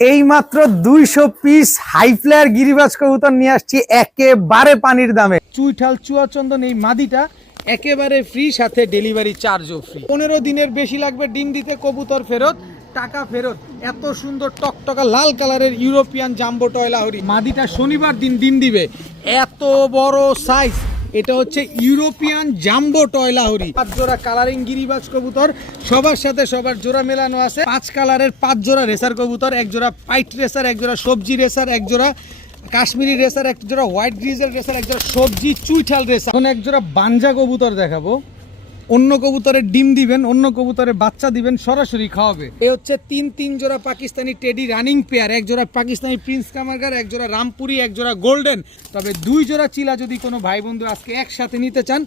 এই মাত্র 200 piece high flyer গিরিবাজ কবুতর নিয়ে আসছি একেবারে পানির দামে। চুইঠাল চুয়াচন্দন এই মাদিটা একেবারে ফ্রি, সাথে ডেলিভারি চার্জও ফ্রি। 15 দিনের বেশি লাগবে ডিম দিতে, কবুতর ফেরত, টাকা ফেরত। এত সুন্দর টকটকা লাল কালারের ইউরোপিয়ান জাম্বো টয় লাহোরি মাদিটা শনিবার দিন ডিম দিবে। এত বড় সাইজ, এটা হচ্ছে ইউরোপিয়ান জাম্বো টয় লাহোরি। 5 জোড়া কালারিং গিরিবাজ কবুতর, সবার সাথে সবার জোড়া মেলানো আছে। 5 কালারের 5 জোড়া রেসার কবুতর, 1 জোড়া পাইট রেসার, 1 জোড়া সবজি রেসার, 1 জোড়া কাশ্মীরি রেসার, 1 জোড়া হোয়াইট গ্রিজেল রেসার, 1 জোড়া সবজি চুইঠাল রেসার। এখন 1 জোড়া বাঞ্জা কবুতর দেখাবো। অন্য কবুতরের ডিম দিবেন, অন্য কবুতরের বাচ্চা দিবেন, সরাসরি খাওয়াবে। এই হচ্ছে 3 জোড়া পাকিস্তানি টেডি রানিং পেয়ার, 1 জোড়া পাকিস্তানি প্রিন্স কামারগার, 1 জোড়া রামপুরি, 1 জোড়া গোল্ডেন। তবে 2 জোড়া চিলা যদি কোনো ভাই বন্ধু আজকে একসাথে নিতে চান,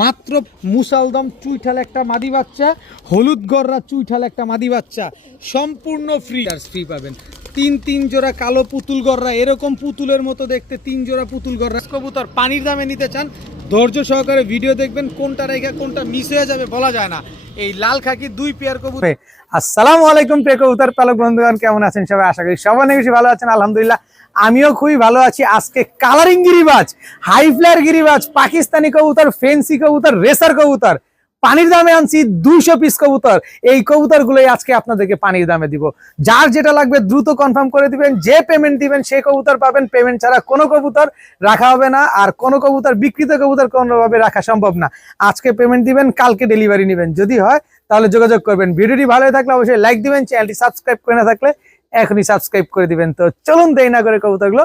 মাত্র মুসালদম চুইঠাল একটা মাদি বাচ্চা, হলুদ গররা চুইঠাল একটা মাদি বাচ্চা, সম্পূর্ণ ফ্রি ফ্রি পাবেন। 3 জোড়া কালো পুতুল গররা, এরকম পুতুলের মতো দেখতে 3 জোড়া পুতুল গররা কবুতর পানির দামে নিতে চান, ধৈর্য সহকারে ভিডিও দেখবেন। কোনটা রেখে কোনটা মিস হয়ে যাবে বলা যায় না। এই লাল খাকি 2 পেয়ার কবুতর। আসসালামু আলাইকুম প্রিয় কবুতর পালক বন্ধুগণ, কেমন আছেন সবাই? আশা করি সবাই অনেক বেশি ভালো আছেন। আলহামদুলিল্লাহ আমিও খুবই ভালো আছি। আজকে কালারিং গিরিবাজ, হাই ফ্লায়ার গিরিবাজ, পাকিস্তানি কবুতর, ফেন্সি কবুতর, রেসার কবুতর পানির দামে আনছি 200 পিস কবুতর। এই কবুতরগুলোই আজকে আপনাদেরকে পানির দামে দিব। যার যেটা লাগবে দ্রুত কনফার্ম করে দিবেন। যে পেমেন্ট দিবেন সেই কবুতর পাবেন। পেমেন্ট ছাড়া কোনো কবুতর রাখা হবে না, আর কোনো কবুতর বিকৃত কবুতর কোনোভাবে রাখা সম্ভব না। আজকে পেমেন্ট দিবেন, কালকে ডেলিভারি নেবেন। যদি হয় তাহলে যোগাযোগ করবেন। ভিডিওটি ভালো থাকলে অবশ্যই লাইক দিবেন, চ্যানেলটি সাবস্ক্রাইব করে না থাকলে এখনই সাবস্ক্রাইব করে দিবেন। তো চলুন দেরি না করে কবুতরগুলো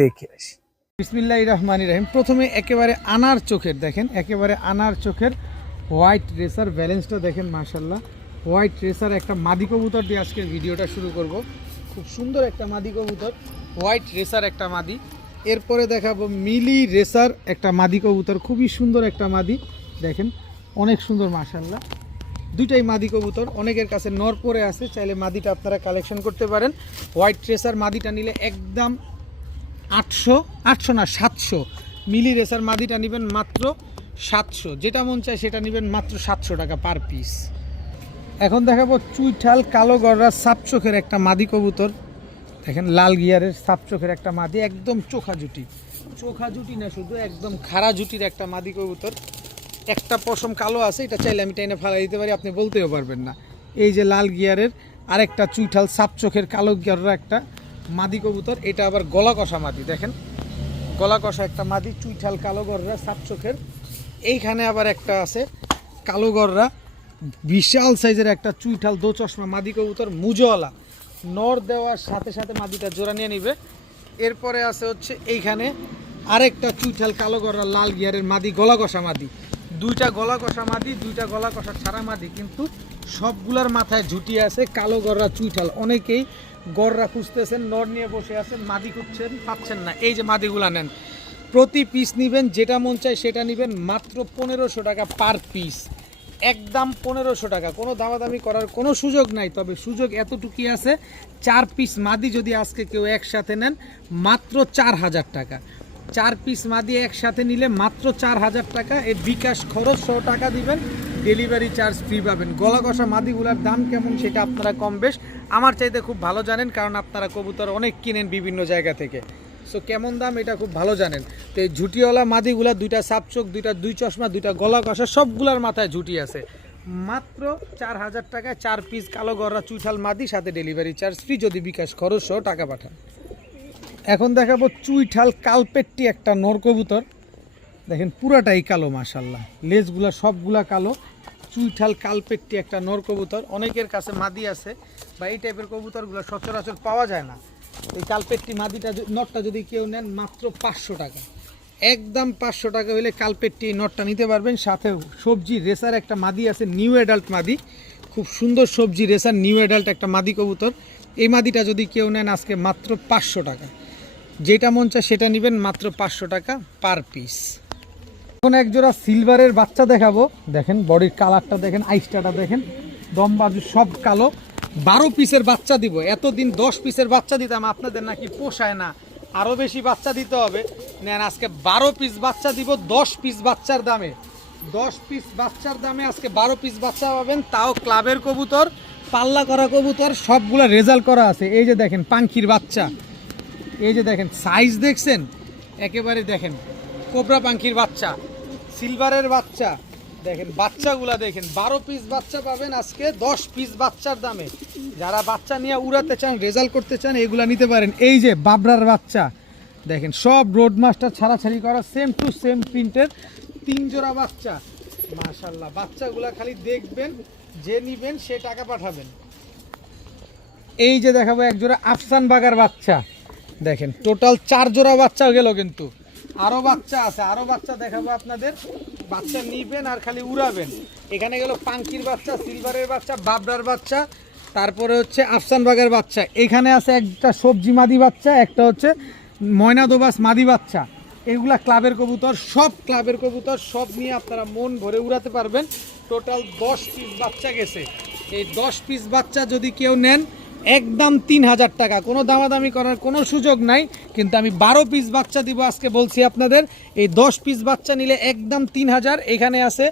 দেখে আসি। বিসমিল্লাহির রহমানির রহিম। প্রথমে একেবারে আনার চোখের দেখেন, একেবারে আনার চোখের হোয়াইট রেসার ব্যালেন্সটা দেখেন মাশাল্লাহ। হোয়াইট রেসার একটা মাদি কবুতর দিয়ে আজকের ভিডিওটা শুরু করব। খুব সুন্দর একটা মাদি কবুতর, হোয়াইট রেসার একটা মাদি। এরপরে দেখাবো মিলি রেসার একটা মাদি কবুতর, খুবই সুন্দর একটা মাদি দেখেন, অনেক সুন্দর মাশাল্লাহ। দুইটাই মাদি কবুতর, অনেকের কাছে নর পরে আছে, চাইলে মাদিটা আপনারা কালেকশন করতে পারেন। হোয়াইট রেসার মাদিটা নিলে একদম 800 না 700। মিলি রেসার মাদিটা নেবেন মাত্র 700, যেটা মন চায় সেটা নেবেন মাত্র 700 টাকা পার পিস। এখন দেখাবো চুইঠাল কালো গররা সাপ চোখের একটা মাদি কবুতর দেখেন, লাল গিয়ারের সাপ চোখের একটা মাদি, একদম চোখা জুটি, চোখা জুটি না শুধু একদম খাড়া জুটির একটা মাদি কবুতর। একটা পশম কালো আছে, এটা চাইলে আমি টাইনে ফালাই দিতে পারি, আপনি বলতেও পারবেন না। এই যে লাল গিয়ারের আরেকটা চুইঠাল সাপ চোখের কালো গিয়াররা একটা মাদি কবুতর, এটা আবার গলা কষা মাদি দেখেন, গলা কষা একটা মাদি চুইঠাল কালো গররা সাপ চোখের। এইখানে আবার একটা আছে কালো গররা বিশাল সাইজের একটা চুইঠাল দো চশমা মাদি কবুতর, মুজওয়ালা, নর দেওয়ার সাথে সাথে মাদিটা জোড়া নিয়ে নিবে। এরপরে আছে হচ্ছে এইখানে আরেকটা চুইঠাল কালো গররা লাল গিয়ারের মাদি, গলা কষা মাদি। 2টা গলা কষা মাদি, 2টা গলা কষা ছাড়া মাদি, কিন্তু সবগুলার মাথায় ঝুটি আছে কালো গররা চুইঠাল। অনেকেই গররা খুঁজতেছেন, নর নিয়ে বসে আছেন, মাদি খুঁজছেন, পাচ্ছেন না, এই যে মাদিগুলা নেন। প্রতি পিস নেবেন, যেটা মন চায় সেটা নেবেন, মাত্র 1500 টাকা পার পিস, একদম 1500 টাকা। কোনো দামাদামি করার কোনো সুযোগ নাই। তবে সুযোগ এতটুকুই আছে, 4 পিস মাদি যদি আজকে কেউ একসাথে নেন মাত্র 4000 টাকা। 4 পিস মাদি একসাথে নিলে মাত্র 4000 টাকা। এর বিকাশ খরচ 100 টাকা দিবেন, ডেলিভারি চার্জ ফ্রি পাবেন। গলা কষা মাদিগুলার দাম কেমন সেটা আপনারা কম বেশ আমার চাইতে খুব ভালো জানেন, কারণ আপনারা কবুতর অনেক কিনেন বিভিন্ন জায়গা থেকে। সো কেমন দাম এটা খুব ভালো জানেন। তো এই ঝুটিওয়ালা মাদিগুলা, 2টা সাপচোখ, 2টা 2 চশমা, 2টা গলা কষা, সবগুলার মাথায় ঝুটি আছে। মাত্র 4000 টাকায় 4 পিস কালো গররা চুইঠাল মাদি, সাথে ডেলিভারি চার্জ ফ্রি যদি বিকাশ খরচ সহ টাকা পাঠান। এখন দেখাবো চুইঠাল কালপেট্টি একটা নর কবুতর দেখেন, পুরাটাই কালো মাশাল্লাহ, লেজগুলা সবগুলা কালো। চুইঠাল কালপেট্টি একটা নর কবুতর, অনেকের কাছে মাদি আছে বা এই টাইপের কবুতরগুলো সচরাচর পাওয়া যায় না। এই কালপেট্টি মাদিটা নটটা যদি কেউ নেন মাত্র 500 টাকা, একদম 500 টাকা হলে কালপেট্টি নটটা নিতে পারবেন। সাথে সবজি রেসার একটা মাদি আছে, নিউ অ্যাডাল্ট মাদি, খুব সুন্দর সবজি রেসার নিউ অ্যাডাল্ট একটা মাদি কবুতর। এই মাদিটা যদি কেউ নেন আজকে মাত্র 500 টাকা, যেটা মন চায় সেটা নেবেন, মাত্র 500 টাকা পার পিস। এখন এক জোড়া সিলভারের বাচ্চা দেখাবো দেখেন, বডির কালারটা দেখেন, আইসটাটা দেখেন, দম বাজু সব কালো। 12 পিসের বাচ্চা দিব। এতদিন 10 পিসের বাচ্চা দিতাম, আপনাদের নাকি পোষায় না, আরও বেশি বাচ্চা দিতে হবে, নেন আজকে 12 পিস বাচ্চা দিব 10 পিস বাচ্চার দামে। 10 পিস বাচ্চার দামে আজকে 12 পিস বাচ্চা পাবেন, তাও ক্লাবের কবুতর, পাল্লা করা কবুতর সবগুলা রেজাল্ট করা আছে। এই যে দেখেন পাখির বাচ্চা, এই যে দেখেন সাইজ দেখছেন, একেবারে দেখেন কোবরা পাখির বাচ্চা, সিলভারের বাচ্চা, দেখেন বাচ্চাগুলা দেখেন 12 পিস বাচ্চা পাবেন আজকে 10 পিস বাচ্চার দামে। যারা বাচ্চা নিয়ে উড়াতে চান, রেজাল্ট করতে চান, এগুলা নিতে পারেন। এই যে বাবরার বাচ্চা দেখেন, সব রোড মাস্টার ছাড়াছাড়ি করা, সেম টু সেম প্রিন্টের 3 জোড়া বাচ্চা। মাশাআল্লাহ, বাচ্চাগুলা খালি দেখবেন, যে নিবেন সে টাকা পাঠাবেন। এই যে দেখাবো এক জোড়া আফসান বাগার বাচ্চা, দেখেন টোটাল 4 জোড়া বাচ্চা গেল, কিন্তু আরো বাচ্চা আছে, আরো বাচ্চা দেখাবো আপনাদের। বাচ্চা নিবেন আর খালি উড়াবেন। এখানে গেল পাঙ্কির বাচ্চা, সিলভারের বাচ্চা, বাবরার বাচ্চা, তারপরে হচ্ছে আফসান বাগার বাচ্চা। এখানে আছে একটা সবজি মাদি বাচ্চা, একটা হচ্ছে ময়না দোবাস মাদি বাচ্চা। এগুলা ক্লাবের কবুতর, সব ক্লাবের কবুতর, সব নিয়ে আপনারা মন ভরে উড়াতে পারবেন। টোটাল 10 পিস বাচ্চা গেছে। এই 10 পিস বাচ্চা যদি কেউ নেন একদম 3000 টাকা, কোনো দামাদামি করার কোনো সুযোগ নাই। কিন্তু আমি 12 পিস বাচ্চা দিব আজকে, বলছি আপনাদের। এই 10 পিস বাচ্চা নিলে একদম 3000। এখানে আছে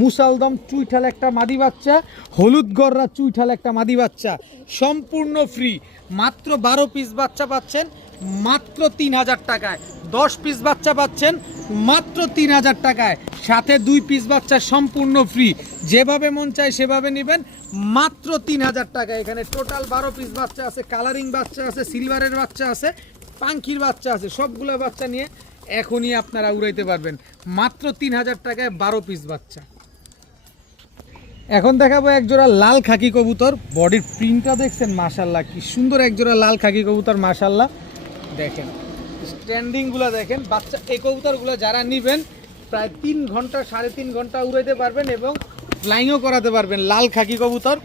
মুসালদম চুইঠাল একটা মাদি বাচ্চা, হলুদ গররা চুইঠাল একটা মাদি বাচ্চা, সম্পূর্ণ ফ্রি। মাত্র 12 পিস বাচ্চা পাচ্ছেন মাত্র 3000 টাকায়। 10 পিস বাচ্চা পাচ্ছেন মাত্র 3000 টাকায়, সাথে 2 পিস বাচ্চা সম্পূর্ণ ফ্রি। যেভাবে মন চায় সেভাবে নেবেন, মাত্র 3000 টাকা। এখানে টোটাল 12 পিস বাচ্চা আছে, কালারিং বাচ্চা আছে, সিলভারের বাচ্চা আছে, পাঙ্কির বাচ্চা আছে। সবগুলো বাচ্চা নিয়ে এখনই আপনারা উড়াইতে পারবেন মাত্র 3000 টাকায় 12 পিস বাচ্চা। এখন দেখাবো এক জোড়া লাল খাকি কবুতর। বডির প্রিন্টটা দেখছেন, মাশাআল্লাহ কি সুন্দর এক জোড়া লাল খাকি কবুতর, মাশাআল্লাহ। দেখেন স্ট্যান্ডিংগুলো দেখেন। বাচ্চা এই কবুতরগুলো যারা নেবেন প্রায় 3 ঘন্টা 3.5 ঘন্টা উড়াইতে পারবেন এবং ফ্লাইংও করাতে পারবেন। লাল খাকি কবুতর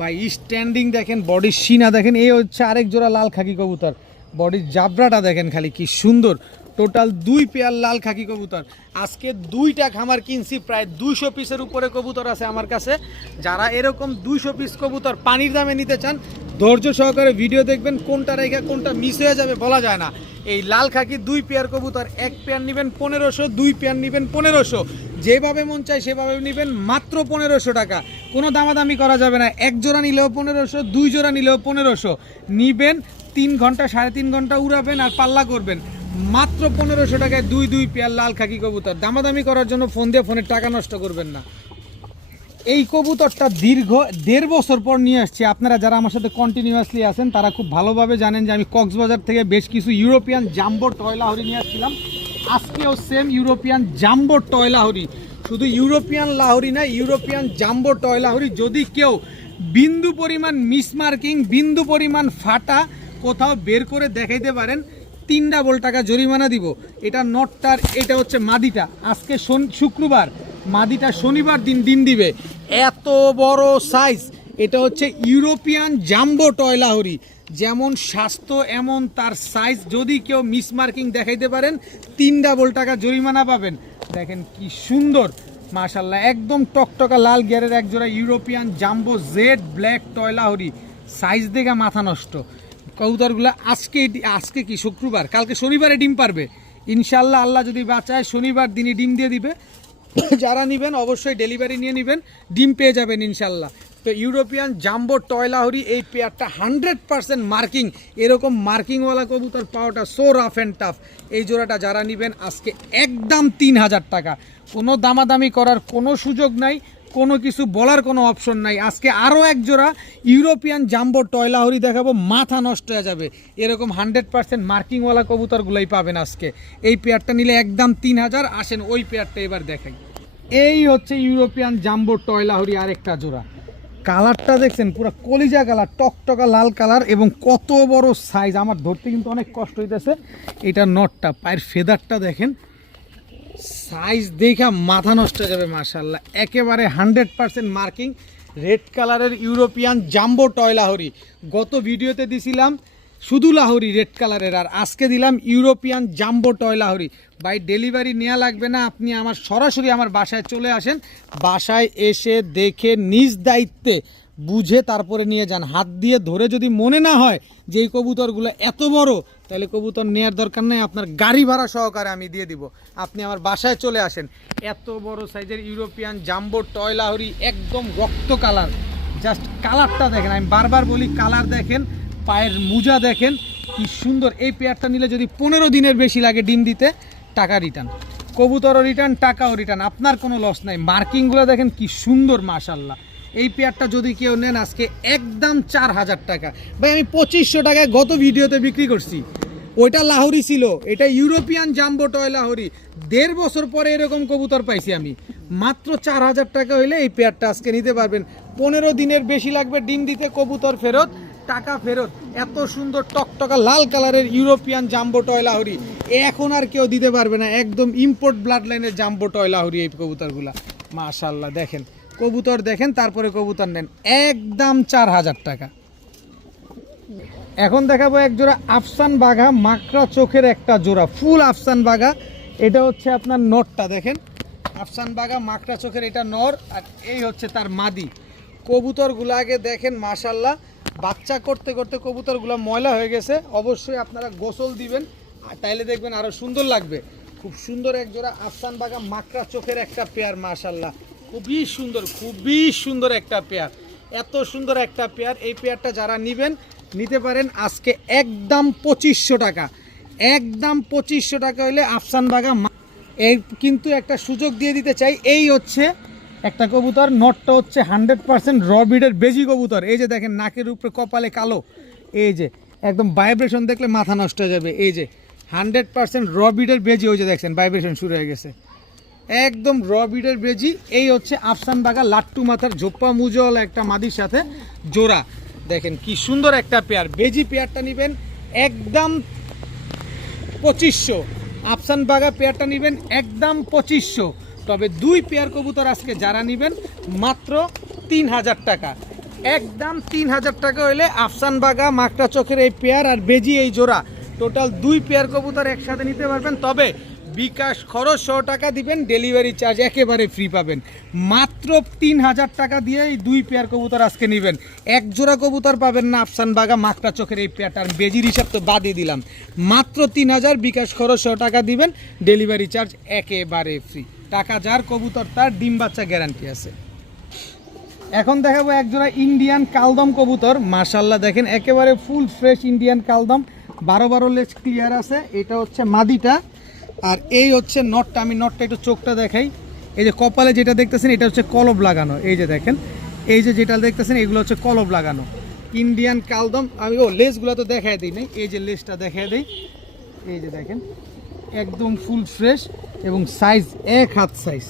ভাই, স্ট্যান্ডিং দেখেন, বডির সিনা দেখেন। এই হচ্ছে আরেক জোড়া লাল খাকি কবুতর, বডির জাবরাটা দেখেন খালি কি সুন্দর। টোটাল 2 পেয়ার লাল খাকি কবুতর। আজকে 2টা খামার কিনছি, প্রায় 200 পিসের উপরে কবুতর আছে আমার কাছে। যারা এরকম 200 পিস কবুতর পানির দামে নিতে চান, ধৈর্য সহকারে ভিডিও দেখবেন, কোনটা রেখে কোনটা মিস হয়ে যাবে বলা যায় না। এই লাল খাকি 2 পেয়ার কবুতর, 1 পেয়ার নেবেন 1500, 2 পেয়ার নেবেন 1500। যেভাবে মন চায় সেভাবে নেবেন, মাত্র 1500 টাকা। কোনো দামাদামি করা যাবে না। 1 জোড়া নিলেও 1500, 2 জোড়া নিলেও 1500। নিবেন 3 ঘন্টা 3.5 ঘন্টা উড়াবেন আর পাল্লা করবেন, মাত্র 1500 টাকায় 2 পেয়ার লাল খাকি কবুতর। দামাদামি করার জন্য ফোন দিয়ে ফোনের টাকা নষ্ট করবেন না। এই কবুতরটা দীর্ঘ 1.5 বছর পর নিয়ে আসছি। আপনারা যারা আমার সাথে কন্টিনিউয়াসলি আছেন তারা খুব ভালোভাবে জানেন যে আমি কক্সবাজার থেকে বেশ কিছু ইউরোপিয়ান জাম্বো টয় লাহোরি নিয়ে আসছিলাম। আজকেও same European jumbo toy Lahori, শুধু ইউরোপিয়ান লাহোরি না, ইউরোপিয়ান জাম্বো টয় লাহোরি। যদি কেউ বিন্দু পরিমাণ মিসমার্কিং, বিন্দু পরিমাণ ফাটা কোথাও বের করে দেখাইতে পারেন, 3 ডাবল টাকা জরিমানা দিব। এটা নটটার, এটা হচ্ছে মাদিটা। আজকে শুক্রবার, মাদিটা শনিবার দিন ডিম দিবে। এত বড় সাইজ, এটা হচ্ছে ইউরোপিয়ান জাম্বো টয় লাহোরি। যেমন স্বাস্থ্য এমন তার সাইজ। যদি কেউ মিসমার্কিং দেখাইতে পারেন 3 ডাবল টাকা জরিমানা পাবেন। দেখেন কি সুন্দর, মাশাআল্লাহ, একদম টকটকা লাল গিয়ারের এক জোড়া European jumbo jet black toy Lahori. Size দেখে মাথা নষ্ট কবুতরগুলো। আজকে কি শুক্রবার, কালকে শনিবারে ডিম পারবে ইনশাল্লাহ। আল্লাহ যদি বাঁচায় শনিবার দিনই ডিম দিয়ে দিবে। যারা নেবেন অবশ্যই ডেলিভারি নিয়ে নেবেন, ডিম পেয়ে যাবেন ইনশাল্লাহ। তো ইউরোপিয়ান জাম্বো টয় লাহোরি এই পেয়ারটা 100% মার্কিং। এরকম মার্কিংওয়ালা কবুতর পাওয়াটা সো রাফ অ্যান্ড টাফ। এই জোড়াটা যারা নেবেন আজকে একদম 3000 টাকা। কোনো দামাদামি করার কোনো সুযোগ নাই, কোনো কিছু বলার কোনো অপশন নাই। আজকে আরও এক জোড়া ইউরোপিয়ান জাম্বো টয় লাহোরি দেখাবো, মাথা নষ্ট হয়ে যাবে। এরকম 100% মার্কিংওয়ালা কবুতরগুলোই পাবেন আজকে। এই পেয়ারটা নিলে একদম 3000। আসেন ওই পেয়ারটা এবার দেখাই। এই হচ্ছে ইউরোপিয়ান জাম্বো টয় লাহোরি আরেকটা জোড়া। কালারটা দেখছেন, পুরো কলিজা কালার, টকটকা লাল কালার এবং কত বড় সাইজ। আমার ধরতে কিন্তু অনেক কষ্ট হইতেছে। এটা নটটা, পায়ের ফেদারটা দেখেন, সাইজ দেখা মাথা নষ্ট হয়ে যাবে। মাশাআল্লাহ, একেবারে 100% মার্কিং রেড কালারের ইউরোপিয়ান জাম্বো টয় লাহোরি। গত ভিডিওতে দিছিলাম শুধু লাহোরি রেড কালারের, আর আজকে দিলাম ইউরোপিয়ান জাম্বো টয় লাহোরি। বাই ডেলিভারি নেওয়া লাগবে না, আপনি আমার সরাসরি আমার বাসায় চলে আসেন। বাসায় এসে দেখে নিজ দায়িত্বে বুঝে তারপরে নিয়ে যান। হাত দিয়ে ধরে যদি মনে না হয় যে এই কবুতরগুলো এত বড়, তাহলে কবুতর নেওয়ার দরকার নেই। আপনার গাড়ি ভাড়া সহকারে আমি দিয়ে দিব, আপনি আমার বাসায় চলে আসেন। এত বড় সাইজের ইউরোপিয়ান জাম্বো টয় লাহোরি, একদম রক্ত কালার, জাস্ট কালারটা দেখেন, আমি বারবার বলি কালার দেখেন, পায়ের মোজা দেখেন কি সুন্দর। এই পেয়ারটা নিলে যদি 15 দিনের বেশি লাগে ডিম দিতে, টাকা রিটার্ন, কবুতরও রিটার্ন, টাকাও রিটার্ন, আপনার কোনো লস নাই। মার্কিংগুলো দেখেন কি সুন্দর মাশাল্লাহ। এই পেয়ারটা যদি কেউ নেন আজকে একদম 4000 টাকা। ভাই আমি 2500 টাকায় গত ভিডিওতে বিক্রি করছি, ওইটা লাহোরি ছিল, এটা ইউরোপিয়ান জাম্বো টয় লাহোরি। 1.5 বছর পরে এরকম কবুতর পাইছি আমি, মাত্র 4000 টাকা হইলে এই পেয়ারটা আজকে নিতে পারবেন। 15 দিনের বেশি লাগবে ডিম দিতে, কবুতর ফেরত, টাকা ফেরত। এত সুন্দর টকটকা লাল কালারের ইউরোপিয়ান জাম্বো টয় লাহোরি এখন আর কেউ দিতে পারবে না, একদম ইম্পোর্ট ব্লাড লাইনের জাম্বো টয় লাহোরি এই কবুতরগুলা মাশাল্লাহ। দেখেন কবুতর দেখেন, তারপরে কবুতর নেন, একদম 4000 টাকা। এখন দেখাবো এক জোড়া আফসান বাঘা মাকড়া চোখের একটা জোড়া, ফুল আফসান বাঘা। এটা হচ্ছে আপনার নরটা, দেখেন আফসান বাঘা মাকড়া চোখের, এটা নর, আর এই হচ্ছে তার মাদি। কবুতরগুলো আগে দেখেন মাশাল্লাহ, বাচ্চা করতে করতে কবুতরগুলো ময়লা হয়ে গেছে, অবশ্যই আপনারা গোসল দিবেন, আর তাইলে দেখবেন আরও সুন্দর লাগবে। খুব সুন্দর এক জোড়া আফসান বাঘা মাকড়া চোখের একটা পেয়ার মাশাল্লাহ, খুবই সুন্দর, খুবই সুন্দর একটা পেয়ার, এত সুন্দর একটা পেয়ার। এই পেয়ারটা যারা নেবেন নিতে পারেন আজকে একদম 2500 টাকা, একদম 2500 টাকা হইলে আফসান বাঘা। এই কিন্তু একটা সুযোগ দিয়ে দিতে চাই, এই হচ্ছে একটা কবুতর, নটটা হচ্ছে 100% র ব্রিডের বেজি কবুতর। এই যে দেখেন নাকের উপরে কপালে কালো, এই যে একদম ভাইব্রেশন দেখলে মাথা নষ্ট হয়ে যাবে। এই যে 100% র ব্রিডের বেজি, ওই যে দেখছেন ভাইব্রেশন শুরু হয়ে গেছে, একদম র ব্রিডের বেজি। এই হচ্ছে আফসান বাঘা, লাট্টু মাথার ঝোপ্পা মুজওয়ালা একটা মাদির সাথে জোড়া, দেখেন কি সুন্দর একটা পেয়ার। বেজি পেয়ারটা নেবেন একদম 2500, আফসান বাঘা পেয়ারটা নেবেন একদম 2500। তবে 2 পেয়ার কবুতর আজকে যারা নেবেন মাত্র 3000 টাকা, একদম 3000 টাকা হইলে আফসান বাঘা মাকড়া চোখের এই পেয়ার আর বেজি এই জোড়া, টোটাল 2 পেয়ার কবুতর একসাথে নিতে পারবেন। তবে বিকাশ খরচ 100 টাকা দিবেন, ডেলিভারি চার্জ একেবারে ফ্রি পাবেন। মাত্র 3000 টাকা দিয়ে এই 2 পেয়ার কবুতর আজকে নেবেন। এক জোড়া কবুতর পাবেন না আফসান বাঘা মাকড়া চোখের এই পেয়ারটার, বেজির হিসাব তো বাদই দিলাম। মাত্র 3000, বিকাশ খরচ 100 টাকা দিবেন, ডেলিভারি চার্জ একেবারে ফ্রি। টাকা যার কবুতর তার, ডিম বাচ্চা গ্যারান্টি আছে। এখন দেখাবো এক জোড়া ইন্ডিয়ান কালদম কবুতর মাশাল্লাহ, দেখেন একেবারে ফুল ফ্রেশ ইন্ডিয়ান কালদম, 12 লেজ ক্লিয়ার আছে। এটা হচ্ছে মাদিটা, আর এই হচ্ছে নটটা। আমি নটটা একটু চোখটা দেখাই, এই যে কপালে যেটা দেখতেছেন এটা হচ্ছে কলব লাগানো, এই যে দেখেন, এই যে যেটা দেখতেছেন এগুলো হচ্ছে কলব লাগানো ইন্ডিয়ান কালদম। আমি লেজগুলো তো দেখাই দিই নাই, এই যে লেজটা দেখাই দিই, এই যে দেখেন একদম ফুল ফ্রেশ এবং সাইজ 1 হাত সাইজ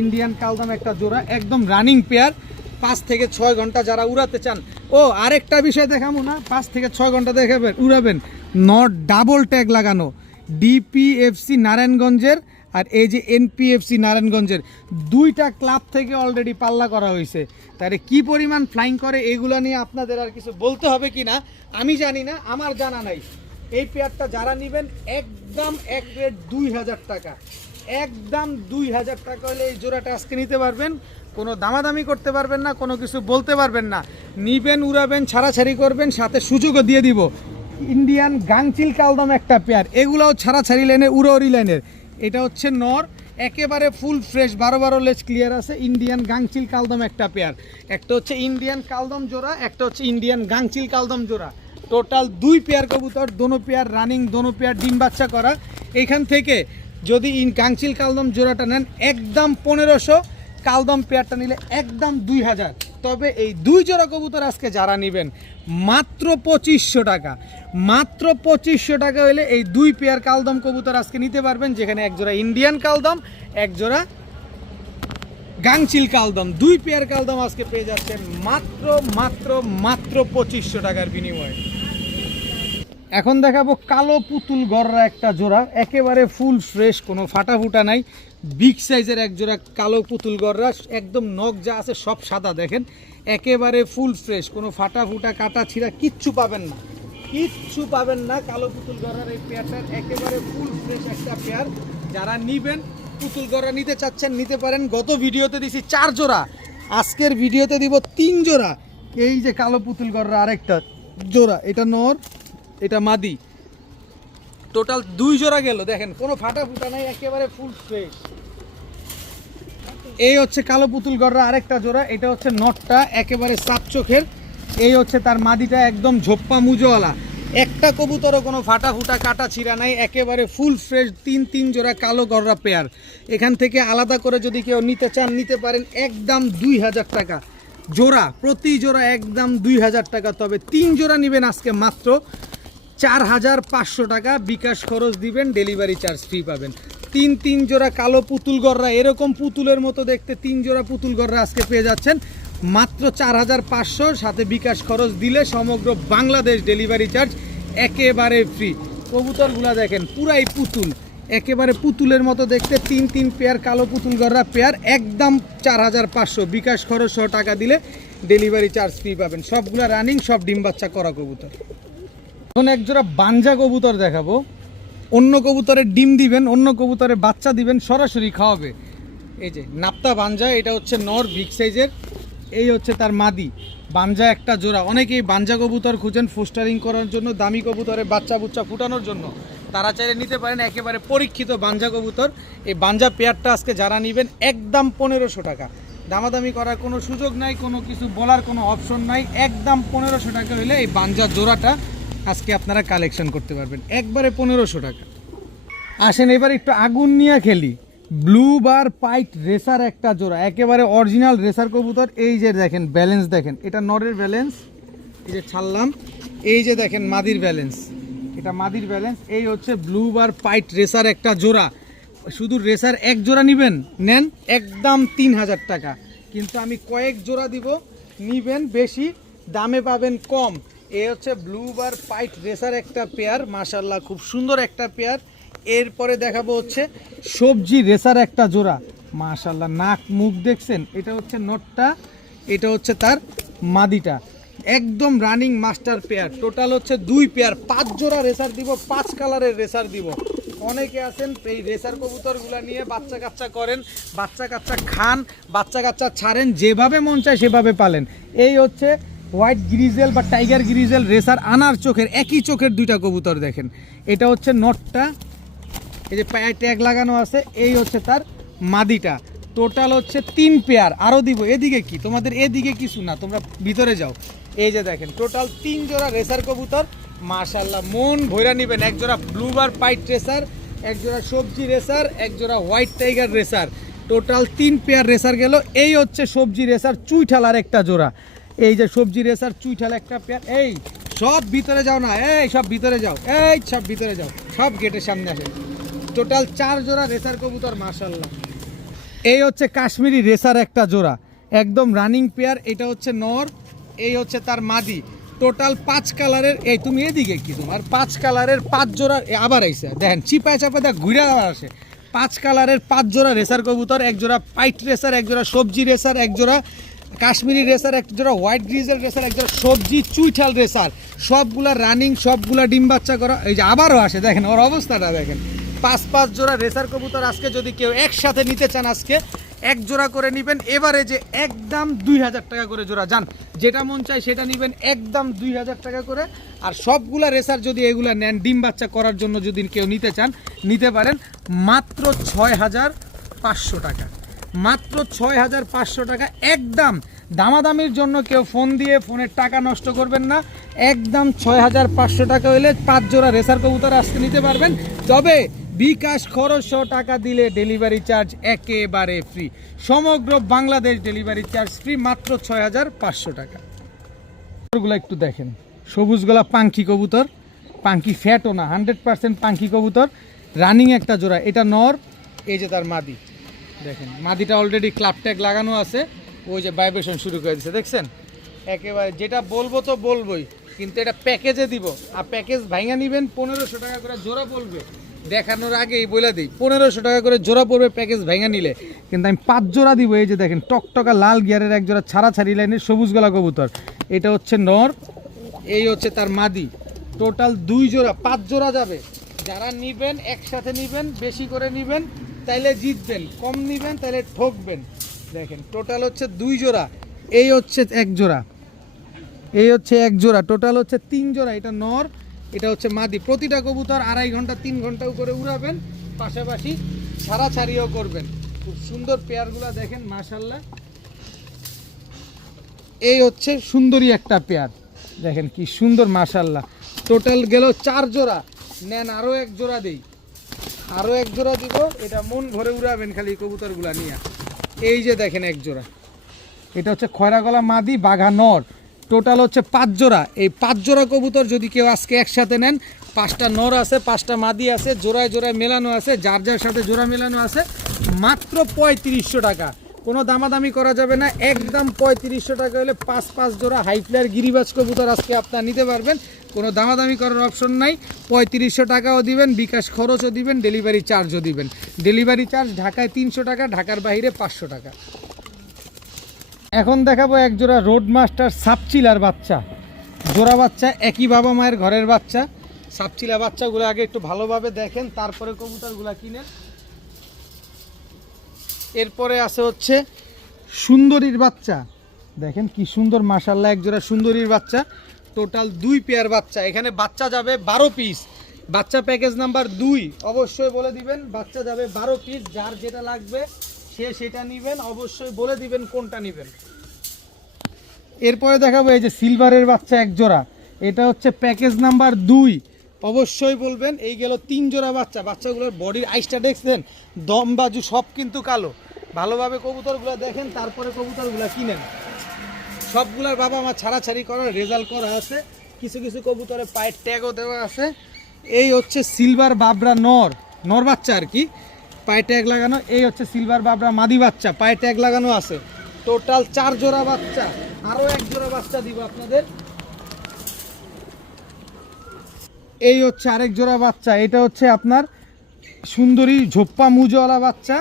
ইন্ডিয়ান কালদম একটা জোড়া, একদম রানিং পেয়ার। 5 থেকে 6 ঘন্টা যারা উড়াতে চান, আরেকটা বিষয় দেখাবো না, 5 থেকে 6 ঘন্টা দেখাবেন উড়াবেন, নট ডাবল ট্যাগ লাগানো, ডিপিএফসি নারায়ণগঞ্জের আর এই যে এনপিএফসি নারায়ণগঞ্জের, 2টা ক্লাব থেকে অলরেডি পাল্লা করা হয়েছে। তাহলে কি পরিমাণ ফ্লাইং করে এগুলো নিয়ে আপনাদের আর কিছু বলতে হবে কি না আমি জানি না, আমার জানা নাই। এই পেয়ারটা যারা নেবেন একদম এক রেট 2000 টাকা, একদম 2000 টাকা হলে এই জোড়াটা আজকে নিতে পারবেন। কোনো দামাদামি করতে পারবেন না, কোনো কিছু বলতে পারবেন না, নিবেন উড়াবেন ছাড়াছাড়ি করবেন, সাথে সুযোগও দিয়ে দিব। ইন্ডিয়ান গাংচিল কালদম একটা পেয়ার, এগুলোও ছাড়াছাড়ি লাইনের, উড়োরি লাইনের। এটা হচ্ছে নর, একেবারে ফুল ফ্রেশ, 12 লেজ ক্লিয়ার আছে, ইন্ডিয়ান গাংচিল কালদম একটা পেয়ার। একটা হচ্ছে ইন্ডিয়ান কালদম জোড়া, একটা হচ্ছে ইন্ডিয়ান গাংচিল কালদম জোড়া। টোটাল 2 পেয়ার কবুতর, দোনো পেয়ার রানিং, দোনো পেয়ার ডিম বাচ্চা করা। এইখান থেকে যদি গাংচিল কালদম জোড়াটা নেন একদম 1500, কালদম পেয়ারটা নিলে একদম 2000। তবে এই 2 জোড়া কবুতর আজকে যারা নেবেন মাত্র 2500 টাকা, মাত্র 2500 টাকা হলে এই 2 পেয়ার কালদম কবুতর আজকে নিতে পারবেন, যেখানে এক জোড়া ইন্ডিয়ান কালদম, এক জোড়া গাংচিল কালদম, 2 পেয়ার কালদম আজকে পেয়ে যাচ্ছেন মাত্র মাত্র মাত্র 2500 টাকার বিনিময়ে। এখন দেখাবো কালো পুতুল গররা একটা জোড়া, একেবারে ফুল ফ্রেশ, কোনো ফাটা ফুটা নাই, বিগ সাইজের এক জোড়া কালো পুতুল গররা, একদম নখ যা আছে সব সাদা, দেখেন একেবারে ফুল ফ্রেশ, কোনো ফাটা ফুটা কাটা ছিঁড়া কিচ্ছু পাবেন না, কিচ্ছু পাবেন না। কালো পুতুল গররার এই পেয়ারটার একেবারে ফুল ফ্রেশ একটা পেয়ার। যারা নিবেন, পুতুল গররা নিতে চাচ্ছেন নিতে পারেন। গত ভিডিওতে দিছি 4 জোড়া, আজকের ভিডিওতে দিব 3 জোড়া। এই যে কালো পুতুল গররা আরেকটা জোড়া, এটা নর, এটা মাদি, টোটাল 2 জোড়া গেল, দেখেন কোনো ফাটা ফুটা নাই, একেবারে ফুল ফ্রেশ। এই হচ্ছে কালো পুতুল গররা আরেকটা জোড়া, এটা হচ্ছে নটটা, একেবারে সাপ চোখের। এই হচ্ছে তার মাদিটা, একদম ঝোপ্পা মুজোওয়ালা, একটা কবুতরও কোনো ফাটা ফুটা কাটা ছিঁড়া নাই, একেবারে ফুল ফ্রেশ। তিন জোড়া কালো গররা পেয়ার। এখান থেকে আলাদা করে যদি কেউ নিতে চান নিতে পারেন, একদম 2000 টাকা জোড়া, প্রতি জোড়া একদম 2000 টাকা। তবে 3 জোড়া নেবেন আজকে মাত্র 4500 টাকা, বিকাশ খরচ দিবেন, ডেলিভারি চার্জ ফ্রি পাবেন। তিন জোড়া কালো পুতুল গররা, এরকম পুতুলের মতো দেখতে 3 জোড়া পুতুল গররা আজকে পেয়ে যাচ্ছেন মাত্র 4500, সাথে বিকাশ খরচ দিলে সমগ্র বাংলাদেশ ডেলিভারি চার্জ একেবারে ফ্রি। কবুতরগুলা দেখেন পুরাই পুতুল, একেবারে পুতুলের মতো দেখতে, তিন পেয়ার কালো পুতুল গররা পেয়ার, একদম 4500, বিকাশ খরচ সহ টাকা দিলে ডেলিভারি চার্জ ফ্রি পাবেন। সবগুলা রানিং, সব ডিম বাচ্চা করা কবুতর। এখন এক জোড়া বাঞ্জা কবুতর দেখাবো। অন্য কবুতরের ডিম দিবেন, অন্য কবুতরের বাচ্চা দিবেন, সরাসরি খাওয়াবে। এই যে নাপ্তা বাঞ্জা, এটা হচ্ছে নর, বিগ সাইজের। এই হচ্ছে তার মাদি বাঞ্জা একটা জোড়া। অনেকেই বাঞ্জা কবুতর খুঁজেন ফোস্টারিং করার জন্য, দামি কবুতরে বাচ্চা বুচ্চা ফুটানোর জন্য, তারা চাইলে নিতে পারেন একেবারে পরীক্ষিত বাঞ্জা কবুতর। এই বাঞ্জা পেয়ারটা আজকে যারা নেবেন একদম 1500 টাকা, দামাদামি করার কোনো সুযোগ নাই, কোনো কিছু বলার কোনো অপশন নাই, একদম 1500 টাকা হলে এই বাঞ্জা জোড়াটা আজকে আপনারা কালেকশন করতে পারবেন, একবারে 1500 টাকা। আসেন এবার একটু আগুন নিয়ে খেলি। ব্লু বার পাইট রেসার একটা জোড়া, একেবারে অরিজিনাল রেসার কবুতর। এই যে দেখেন ব্যালেন্স, দেখেন এটা নরের ব্যালেন্স, এই যে ছাড়লাম, এই যে দেখেন মাদির ব্যালেন্স, এটা মাদির ব্যালেন্স। এই হচ্ছে ব্লু বার পাইট রেসার একটা জোড়া। শুধু রেসার এক জোড়া নেবেন, নেন একদম 3000 টাকা, কিন্তু আমি কয়েক জোড়া দিব, নিবেন বেশি, দামে পাবেন কম। এই হচ্ছে ব্লু বার পাইট রেসার একটা পেয়ার, মাশাল্লাহ খুব সুন্দর একটা পেয়ার। এরপরে দেখাবো হচ্ছে সবজি রেসার একটা জোড়া, মাশাল্লাহ নাক মুখ দেখছেন, এটা হচ্ছে নটটা, এটা হচ্ছে তার মাদিটা, একদম রানিং মাস্টার পেয়ার। টোটাল হচ্ছে 2 পেয়ার, 5 জোড়া রেসার দিব, 5 কালারের রেসার দিব। অনেকে আছেন এই রেসার কবুতরগুলো নিয়ে বাচ্চা কাচ্চা করেন, বাচ্চা কাচ্চা খান, বাচ্চা কাচ্চা ছাড়েন, যেভাবে মন চায় সেভাবে পালেন। এই হচ্ছে হোয়াইট গ্রিজেল বা টাইগার গ্রিজেল রেসার আনার চোখের, একই চোখের 2টা কবুতর দেখেন। এটা হচ্ছে নটটা, এই যে পায়ে ট্যাগ লাগানো আছে। এই হচ্ছে তার মাদিটা। টোটাল হচ্ছে 3 পেয়ার, আরও দিব। এদিকে কি তোমাদের, এদিকে কিছু না, তোমরা ভিতরে যাও। এই যে দেখেন টোটাল 3 জোড়া রেসার কবুতর, মাশাল্লাহ মন ভৈরা নেবেন। এক জোড়া ব্লু বার পাইট রেসার, এক জোড়া সবজি রেসার, এক জোড়া white tiger racer, total 3 pair racer গেল। এই হচ্ছে সবজি রেসার চুইঠালার একটা জোড়া, এই যে সবজি রেসার চুইঠাল একটা পেয়ার। এই সব ভিতরে যাও না, এই সব ভিতরে যাও, এই সব ভিতরে যাও, সব গেটের সামনে আসে। টোটাল 4 জোড়া রেসার কবুতর, মাশাল্লাহ। এই হচ্ছে কাশ্মীরি রেসার একটা জোড়া, একদম রানিং পেয়ার। এটা হচ্ছে নর, এই হচ্ছে তার মাদি। টোটাল 5 কালারের, এই তুমি এদিকে কি, তোমার 5 কালারের 5 জোড়া আবার আইসে দেখেন, চিপায় চাপায় দেখ ঘুরে আবার আসে। 5 কালারের 5 জোড়া রেসার কবুতর, এক জোড়া পাইট রেসার, এক জোড়া সবজি রেসার, এক জোড়া কাশ্মীরি রেসার, এক জোড়া হোয়াইট গ্রিজেল রেসার, এক জোড়া সবজি চুইঠাল রেসার, সবগুলা রানিং, সবগুলা ডিম বাচ্চা করা। এই যে আবারও আসে, দেখেন ওর অবস্থাটা দেখেন। 5 জোড়া রেসার কবুতর আজকে যদি কেউ একসাথে নিতে চান, আজকে এক জোড়া করে নেবেন, এবারে যে একদম 2000 টাকা করে জোড়া। যান যেটা মন চায় সেটা নেবেন, একদম 2000 টাকা করে। আর সবগুলা রেসার যদি এগুলা নেন ডিম বাচ্চা করার জন্য, যদি কেউ নিতে চান নিতে পারেন মাত্র 6500 টাকা, মাত্র 6500 টাকা একদম। দামাদামির জন্য কেউ ফোন দিয়ে ফোনের টাকা নষ্ট করবেন না, একদম 6500 টাকা হলে 5 জোড়া রেসার কবুতর আজকে নিতে পারবেন। তবে বিকাশ খরচ সহ টাকা দিলে ডেলিভারি চার্জ একেবারে ফ্রি, সমগ্র বাংলাদেশ ডেলিভারি চার্জ ফ্রি, মাত্র 6500 টাকা। কবুতরগুলো একটু দেখেন, সবুজ গলা পাঙ্কি কবুতর, পাঙ্কি ফ্যাটও না, 100% পাঙ্কি কবুতর, রানিং একটা জোড়া। এটা নর, এই যে তার মাদি, দেখেন মাদিটা অলরেডি ক্লাব ট্যাগ লাগানো আছে, ওই যে ভাইব্রেশন শুরু করে দিচ্ছে, দেখছেন। একেবারে যেটা বলবো তো বলবোই, কিন্তু এটা প্যাকেজে দিব। আর প্যাকেজ ভাঙা নেবেন 1500 টাকা করে জোড়া পড়বে, দেখানোর আগেই বলে দিই 1500 টাকা করে জোড়া পড়বে প্যাকেজ ভাঙা নিলে, কিন্তু আমি 5 জোড়া দিব। এই যে দেখেন টকটকা লাল গিয়ারের এক জোড়া ছাড়াছাড়ি লাইনের সবুজ গলা কবুতর, এটা হচ্ছে নর, এই হচ্ছে তার মাদি। টোটাল 2 জোড়া, 5 জোড়া যাবে। যারা নিবেন একসাথে নিবেন, বেশি করে নিবেন তাইলে জিতবেন, কম নিবেন তাইলে ঠকবেন। দেখেন টোটাল হচ্ছে 2 জোড়া, এই হচ্ছে 1 জোড়া, এই হচ্ছে 1 জোড়া, টোটাল হচ্ছে 3 জোড়া। এটা নর, এটা হচ্ছে মাদি। প্রতিটা কবুতর 2.5 ঘন্টা 3 ঘন্টা করে উড়াবেন, পাশাপাশি ছাড়াছাড়িও করবেন। খুব সুন্দর পেয়ারগুলো দেখেন, মাশাল্লাহ। এই হচ্ছে সুন্দরী একটা পেয়ার, দেখেন কি সুন্দর মাশাল্লাহ। টোটাল গেল 4 জোড়া, নেন আরও 1 জোড়া দেই, আরও 1 জোড়া দিব, এটা মন ভরে উড়াবেন খালি কবুতরগুলা নিয়ে। এই যে দেখেন 1 জোড়া, এটা হচ্ছে খয়রা গলা মাদি বাঘা নর, টোটাল হচ্ছে 5 জোড়া। এই 5 জোড়া কবুতর যদি কেউ আজকে একসাথে নেন, 5টা নর আছে, 5টা মাদি আছে, জোড়ায় জোড়ায় মেলানো আছে, যার যার সাথে জোড়া মেলানো আছে, মাত্র 3500 টাকা। কোনো দামাদামি করা যাবে না, একদম 3500 টাকা হলে 5 জোড়া হাই ফ্লায়ার গিরিবাজ কবুতর আজকে আপনারা নিতে পারবেন। কোনো দামাদামি করার অপশন নাই, 3500 টাকাও দিবেন, বিকাশ খরচও দিবেন, ডেলিভারি চার্জও দিবেন। ডেলিভারি চার্জ ঢাকায় 300 টাকা, ঢাকার বাইরে 500 টাকা। এখন দেখাবো 1 জোড়া রোড মাস্টার সাপচিলার বাচ্চা, জোড়া বাচ্চা, একই বাবা মায়ের ঘরের বাচ্চা। সাপচিলা বাচ্চাগুলো আগে একটু ভালোভাবে দেখেন, তারপরে কবুতরগুলো কিনেন। এরপরে আছে হচ্ছে সুন্দরীর বাচ্চা, দেখেন কি সুন্দর মাশাল্লাহ, 1 জোড়া সুন্দরীর বাচ্চা, টোটাল 2 পেয়ার বাচ্চা। এখানে বাচ্চা যাবে 12 পিস, বাচ্চা প্যাকেজ নাম্বার 2 অবশ্যই বলে দিবেন, বাচ্চা যাবে 12 পিস। যার যেটা লাগবে সে সেটা নেবেন, অবশ্যই বলে দিবেন কোনটা নেবেন। এরপরে দেখাবো এই যে সিলভারের বাচ্চা 1 জোড়া, এটা হচ্ছে প্যাকেজ নাম্বার 2, অবশ্যই বলবেন। এই গেল 3 জোড়া বাচ্চা, বাচ্চাগুলোর বডির আইসটা দেখছেন, দম বাজু সব কিন্তু কালো। ভালোভাবে কবুতরগুলো দেখেন, তারপরে কবুতরগুলো কিনেন। সবগুলোর বাবা মা ছাড়াছাড়ি করার রেজাল্ট করা আছে, কিছু কিছু কবুতরে পায়ের ট্যাগও দেওয়া আছে। এই হচ্ছে সিলভার বাবরা নর বাচ্চা আর কি, পায়ে ট্যাগ লাগানো। এই হচ্ছে সিলভার বাবরা মাদি বাচ্চা, পায়ে ট্যাগ লাগানো আছে। টোটাল 4 জোড়া বাচ্চা, আরও 1 জোড়া বাচ্চা দিব আপনাদের। এই হচ্ছে আরেক জোড়া বাচ্চা, এটা হচ্ছে আপনার সুন্দরী ঝোপ্পা মুজওয়ালা বাচ্চা।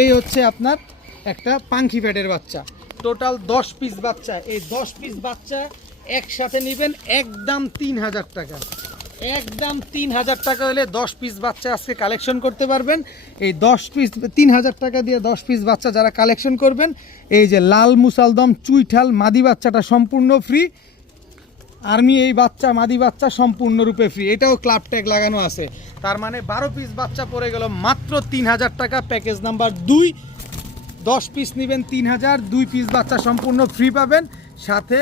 এই হচ্ছে আপনার একটা পাঙ্খি প্যাটের বাচ্চা, টোটাল 10 পিস বাচ্চা। এই 10 পিস বাচ্চা একসাথে নেবেন একদম 3000 টাকা, একদম 3000 টাকা হলে 10 পিস বাচ্চা আজকে কালেকশন করতে পারবেন। এই 10 পিস 3000 টাকা দিয়ে 10 পিস বাচ্চা যারা কালেকশন করবেন, এই যে লাল মুসালদম চুইঠাল মাদি বাচ্চাটা সম্পূর্ণ ফ্রি। আর্মি এই বাচ্চা মাদি বাচ্চা সম্পূর্ণরূপে ফ্রি, এটাও ক্লাব ট্যাগ লাগানো আছে। তার মানে 12 পিস বাচ্চা পড়ে গেল মাত্র 3000 টাকা, প্যাকেজ নাম্বার 2। 10 পিস নেবেন 3000, 2 পিস বাচ্চা সম্পূর্ণ ফ্রি পাবেন, সাথে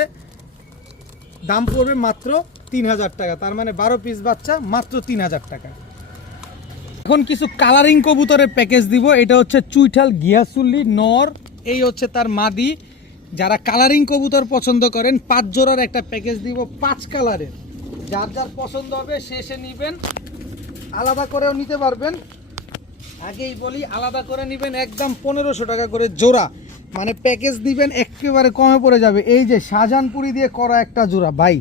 দাম পড়বে মাত্র 3000 টাকা। তার মানে 12 পিস বাচ্চা মাত্র 3000 টাকা। এখন কিছু কালারিং কবুতরের প্যাকেজ দিব। এটা হচ্ছে চুইঠাল গিয়াসুল্লি নর, এই হচ্ছে তার মাদি। যারা কালারিং কবুতর পছন্দ করেন 5 জোড়ার একটা প্যাকেজ দিব, 5 কালারের। যার যার পছন্দ হবে সে নেবেন, আলাদা করেও নিতে পারবেন। আগেই বলি আলাদা করে নেবেন একদম 1500 টাকা করে জোড়া, মানে প্যাকেজ দিবেন একেবারে কমে পড়ে যাবে। এই যে শাহজাহানপুরি দিয়ে করা একটা জোড়া, ভাই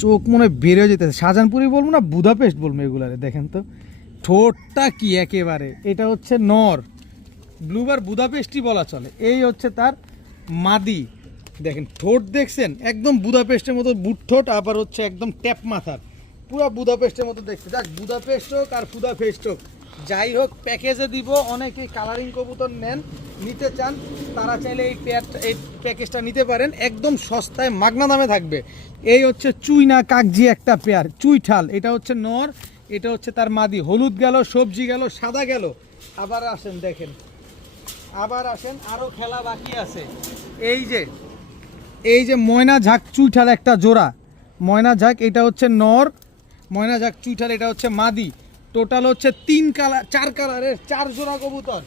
চোখ মনে বের হয়ে যেতেছে। শাহজাহানপুরি বলবো না বুদাপেস্ট বলবো, এগুলারে দেখেন তো ঠোঁটটা কি একেবারে। এটা হচ্ছে নর, ব্লুবার বুদাপেস্টই বলা চলে। এই হচ্ছে তার মাদি, দেখেন ঠোঁট দেখছেন একদম বুদাপেস্টের মতো বুট ঠোঁট, আবার হচ্ছে একদম ট্যাপ মাথার, পুরো বুদাপেস্টের মতো দেখতে। যাক বুদাপেস্ট হোক আর ফুদাপেস্ট হোক, যাই হোক প্যাকেজে দিব। অনেকেই কালারিং কবুতর নিতে চান, তারা চাইলে এই প্যাকেজটা নিতে পারেন, একদম সস্তায় মাগনা দামে থাকবে। এই হচ্ছে চুইনা কাকজি একটা পেয়ার, চুইঠাল, এটা হচ্ছে নর, এটা হচ্ছে তার মাদি। হলুদ গেল, সবজি গেল, সাদা গেল, আবার আসেন দেখেন, আবার আসেন, আরও খেলা বাকি আছে। এই যে ময়না ঝাঁক চুইঠাল একটা জোড়া, ময়না ঝাঁক, এটা হচ্ছে নর, ময়না ঝাঁক চুইঠাল, এটা হচ্ছে মাদি। টোটাল হচ্ছে 4 কালারের 4 জোড়া কবুতর,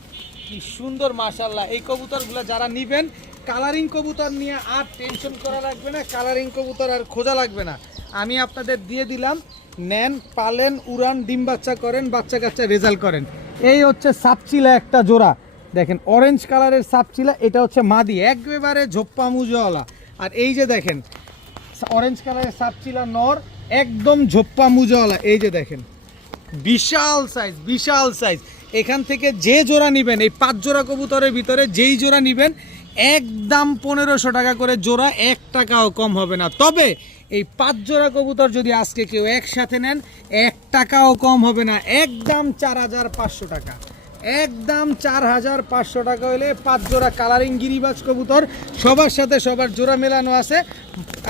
কি সুন্দর মাশাল্লাহ। এই কবুতরগুলো যারা নেবেন, কালারিং কবুতর নিয়ে আর টেনশন করা লাগবে না, কালারিং কবুতর আর খোঁজা লাগবে না, আমি আপনাদের দিয়ে দিলাম। নেন, পালেন, উড়ান, ডিম বাচ্চা করেন, বাচ্চা কাচ্চা রেজাল্ট করেন। এই হচ্ছে সাপচিলা একটা জোড়া, দেখেন অরেঞ্জ কালারের সাপচিলা, এটা হচ্ছে মাদি, একেবারে ঝোপ্পা মুজওয়ালা। আর এই যে দেখেন অরেঞ্জ কালারের সাপচিলা নর, একদম ঝোপ্পা মুজওয়ালা। এই যে দেখেন বিশাল সাইজ, বিশাল সাইজ। এখান থেকে যে জোড়া নেবেন, এই 5 জোড়া কবুতরের ভিতরে যেই জোড়া নেবেন একদম 1500 টাকা করে জোড়া, 1 টাকাও কম হবে না। তবে এই 5 জোড়া কবুতর যদি আজকে কেউ একসাথে নেন 1 টাকাও কম হবে না, একদম 4500 টাকা, একদম 4500 টাকা হলে 5 জোড়া কালারিং গিরিবাজ কবুতর, সবার সাথে সবার জোড়া মেলানো আছে।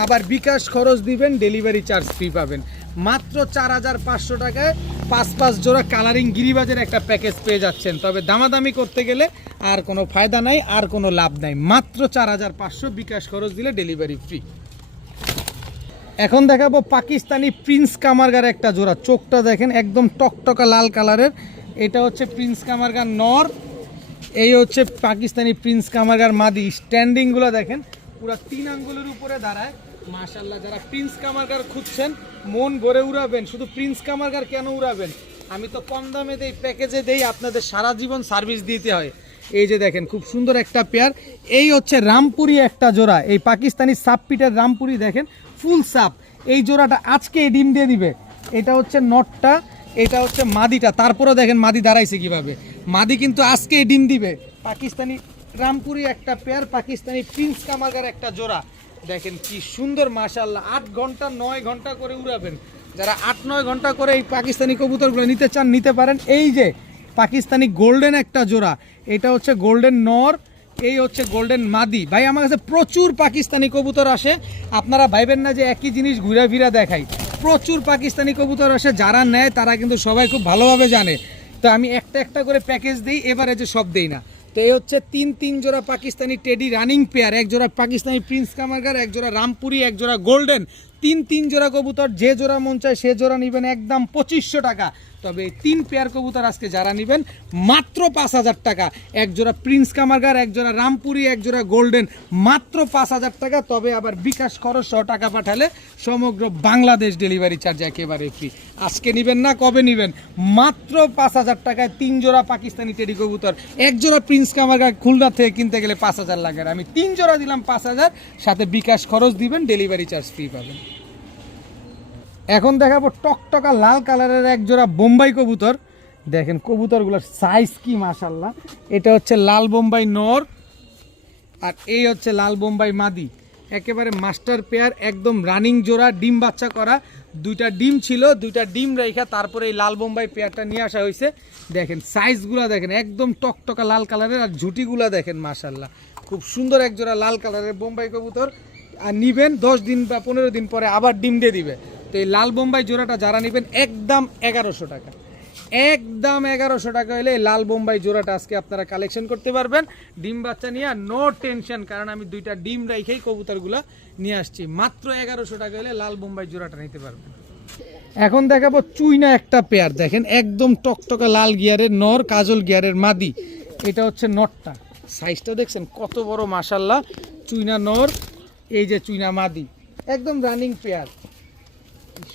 আবার বিকাশ খরচ দিবেন, ডেলিভারি চার্জ ফ্রি পাবেন। মাত্র 4500 টাকায় 5 জোড়া কালারিং গিরিবাজের একটা প্যাকেজ পেয়ে যাচ্ছেন। তবে দামাদামি করতে গেলে আর কোনো ফায়দা নাই, আর কোনো লাভ নাই। মাত্র 4500, বিকাশ খরচ দিলে ডেলিভারি ফ্রি। এখন দেখাবো পাকিস্তানি প্রিন্স কামারগার একটা জোড়া। চোখটা দেখেন একদম টকটকা লাল কালারের। এটা হচ্ছে প্রিন্স কামারগার নর, এই হচ্ছে পাকিস্তানি প্রিন্স কামারগার মাদি। স্ট্যান্ডিংগুলো দেখেন পুরো 3 আঙ্গুলের উপরে দাঁড়ায়। মাশাআল্লাহ, যারা প্রিন্স কামারগার খুঁজছেন মন ভরে উড়াবেন। শুধু প্রিন্স কামারগার কেন উড়াবেন, আমি তো কম দামে দেই, প্যাকেজে দেই, আপনাদের সারা জীবন সার্ভিস দিতে হয়। এই যে দেখেন খুব সুন্দর একটা পেয়ার। এই হচ্ছে রামপুরি একটা জোড়া, এই পাকিস্তানি সাপ পিটার রামপুরি দেখেন ফুল সাপ। এই জোড়াটা আজকে ডিম দিয়ে দিবে। এটা হচ্ছে নটটা, এটা হচ্ছে মাদিটা। তারপরে দেখেন মাদি দাঁড়াইছে কিভাবে, মাদি কিন্তু আজকে ডিম দিবে। পাকিস্তানি রামপুরি একটা পেয়ার, পাকিস্তানি প্রিন্স কামারগার একটা জোড়া। দেখেন কি সুন্দর মাশাআল্লাহ। 8 ঘন্টা 9 ঘন্টা করে উড়াবেন। যারা 8-9 ঘন্টা করে এই পাকিস্তানি কবুতরগুলো নিতে চান নিতে পারেন। এই যে পাকিস্তানি গোল্ডেন একটা জোড়া, এটা হচ্ছে গোল্ডেন নর, এই হচ্ছে গোল্ডেন মাদি। ভাই আমার কাছে প্রচুর পাকিস্তানি কবুতর আসে, আপনারা ভাইবেন না যে একই জিনিস ঘুরে ফিরা দেখাই। প্রচুর পাকিস্তানি কবুতর আসে, যারা নেয় তারা কিন্তু সবাই খুব ভালোভাবে জানে। তো আমি একটা একটা করে প্যাকেজ দিই, এবারে যে সব দেই না। তো এই হচ্ছে 3 জোড়া পাকিস্তানি টেডি রানিং পেয়ার, এক জোড়া পাকিস্তানি প্রিন্স কামারগার, এক জোড়া রামপুরি, এক জোড়া গোল্ডেন। 3 জোড়া কবুতর, যে জোড়া মন চায় সে জোড়া নেবেন একদম 2500 টাকা। তবে এই 3 পেয়ার কবুতর আজকে যারা নেবেন মাত্র 5000 টাকা। এক জোড়া প্রিন্স কামারগার, এক জোড়া রামপুরি, এক জোড়া গোল্ডেন, মাত্র 5000 টাকা। তবে আবার বিকাশ খরচ 100 টাকা পাঠালে সমগ্র বাংলাদেশ ডেলিভারি চার্জ একেবারে ফ্রি। আজকে নেবেন না কবে নেবেন, মাত্র 5000 টাকায় 3 জোড়া পাকিস্তানি টেডি কবুতর। এক জোড়া প্রিন্স কামারগার খুলনা থেকে কিনতে গেলে 5000 লাগে, আমি 3 জোড়া দিলাম 5000, সাথে বিকাশ খরচ দিবেন, ডেলিভারি চার্জ ফ্রি পাবেন। এখন দেখাবো টকটকা লাল কালারের এক জোড়া বোম্বাই কবুতর। দেখেন কবুতরগুলোর সাইজ কি মাশাআল্লাহ। এটা হচ্ছে লাল বোম্বাই নর, আর এই হচ্ছে লাল বোম্বাই মাদি। একেবারে মাস্টার পেয়ার, একদম রানিং জোড়া, ডিম বাচ্চা করা। 2টা ডিম ছিল, 2টা ডিম রেখা তারপরে এই লাল বোম্বাই পেয়ারটা নিয়ে আসা হয়েছে। দেখেন সাইজগুলো দেখেন একদম টকটকা লাল কালারের, আর ঝুটিগুলো দেখেন মাশাআল্লাহ। খুব সুন্দর এক জোড়া লাল কালারের বোম্বাই কবুতর। আর নিবেন 10 দিন বা 15 দিন পরে আবার ডিম দিয়ে দিবে। তো এই লাল বোম্বাই জোড়াটা যারা নেবেন একদম 1100 টাকা, একদম 1100 টাকা হলে এই লাল বোম্বাই জোড়াটা আজকে আপনারা কালেকশন করতে পারবেন। ডিম বাচ্চা নিয়ে নো টেনশন, কারণ আমি 2টা ডিম রেখেই কবুতরগুলো নিয়ে আসছি। মাত্র 1100 টাকা হলে লাল বোম্বাই জোড়াটা নিতে পারবেন। এখন দেখাবো চুইনা একটা পেয়ার। দেখেন একদম টকটকা লাল গিয়ারের নর, কাজল গিয়ারের মাদি। এটা হচ্ছে নটটা, সাইজটা দেখছেন কত বড় মাশাআল্লাহ। চুইনা নর, এই যে চুইনা মাদি, একদম রানিং পেয়ার,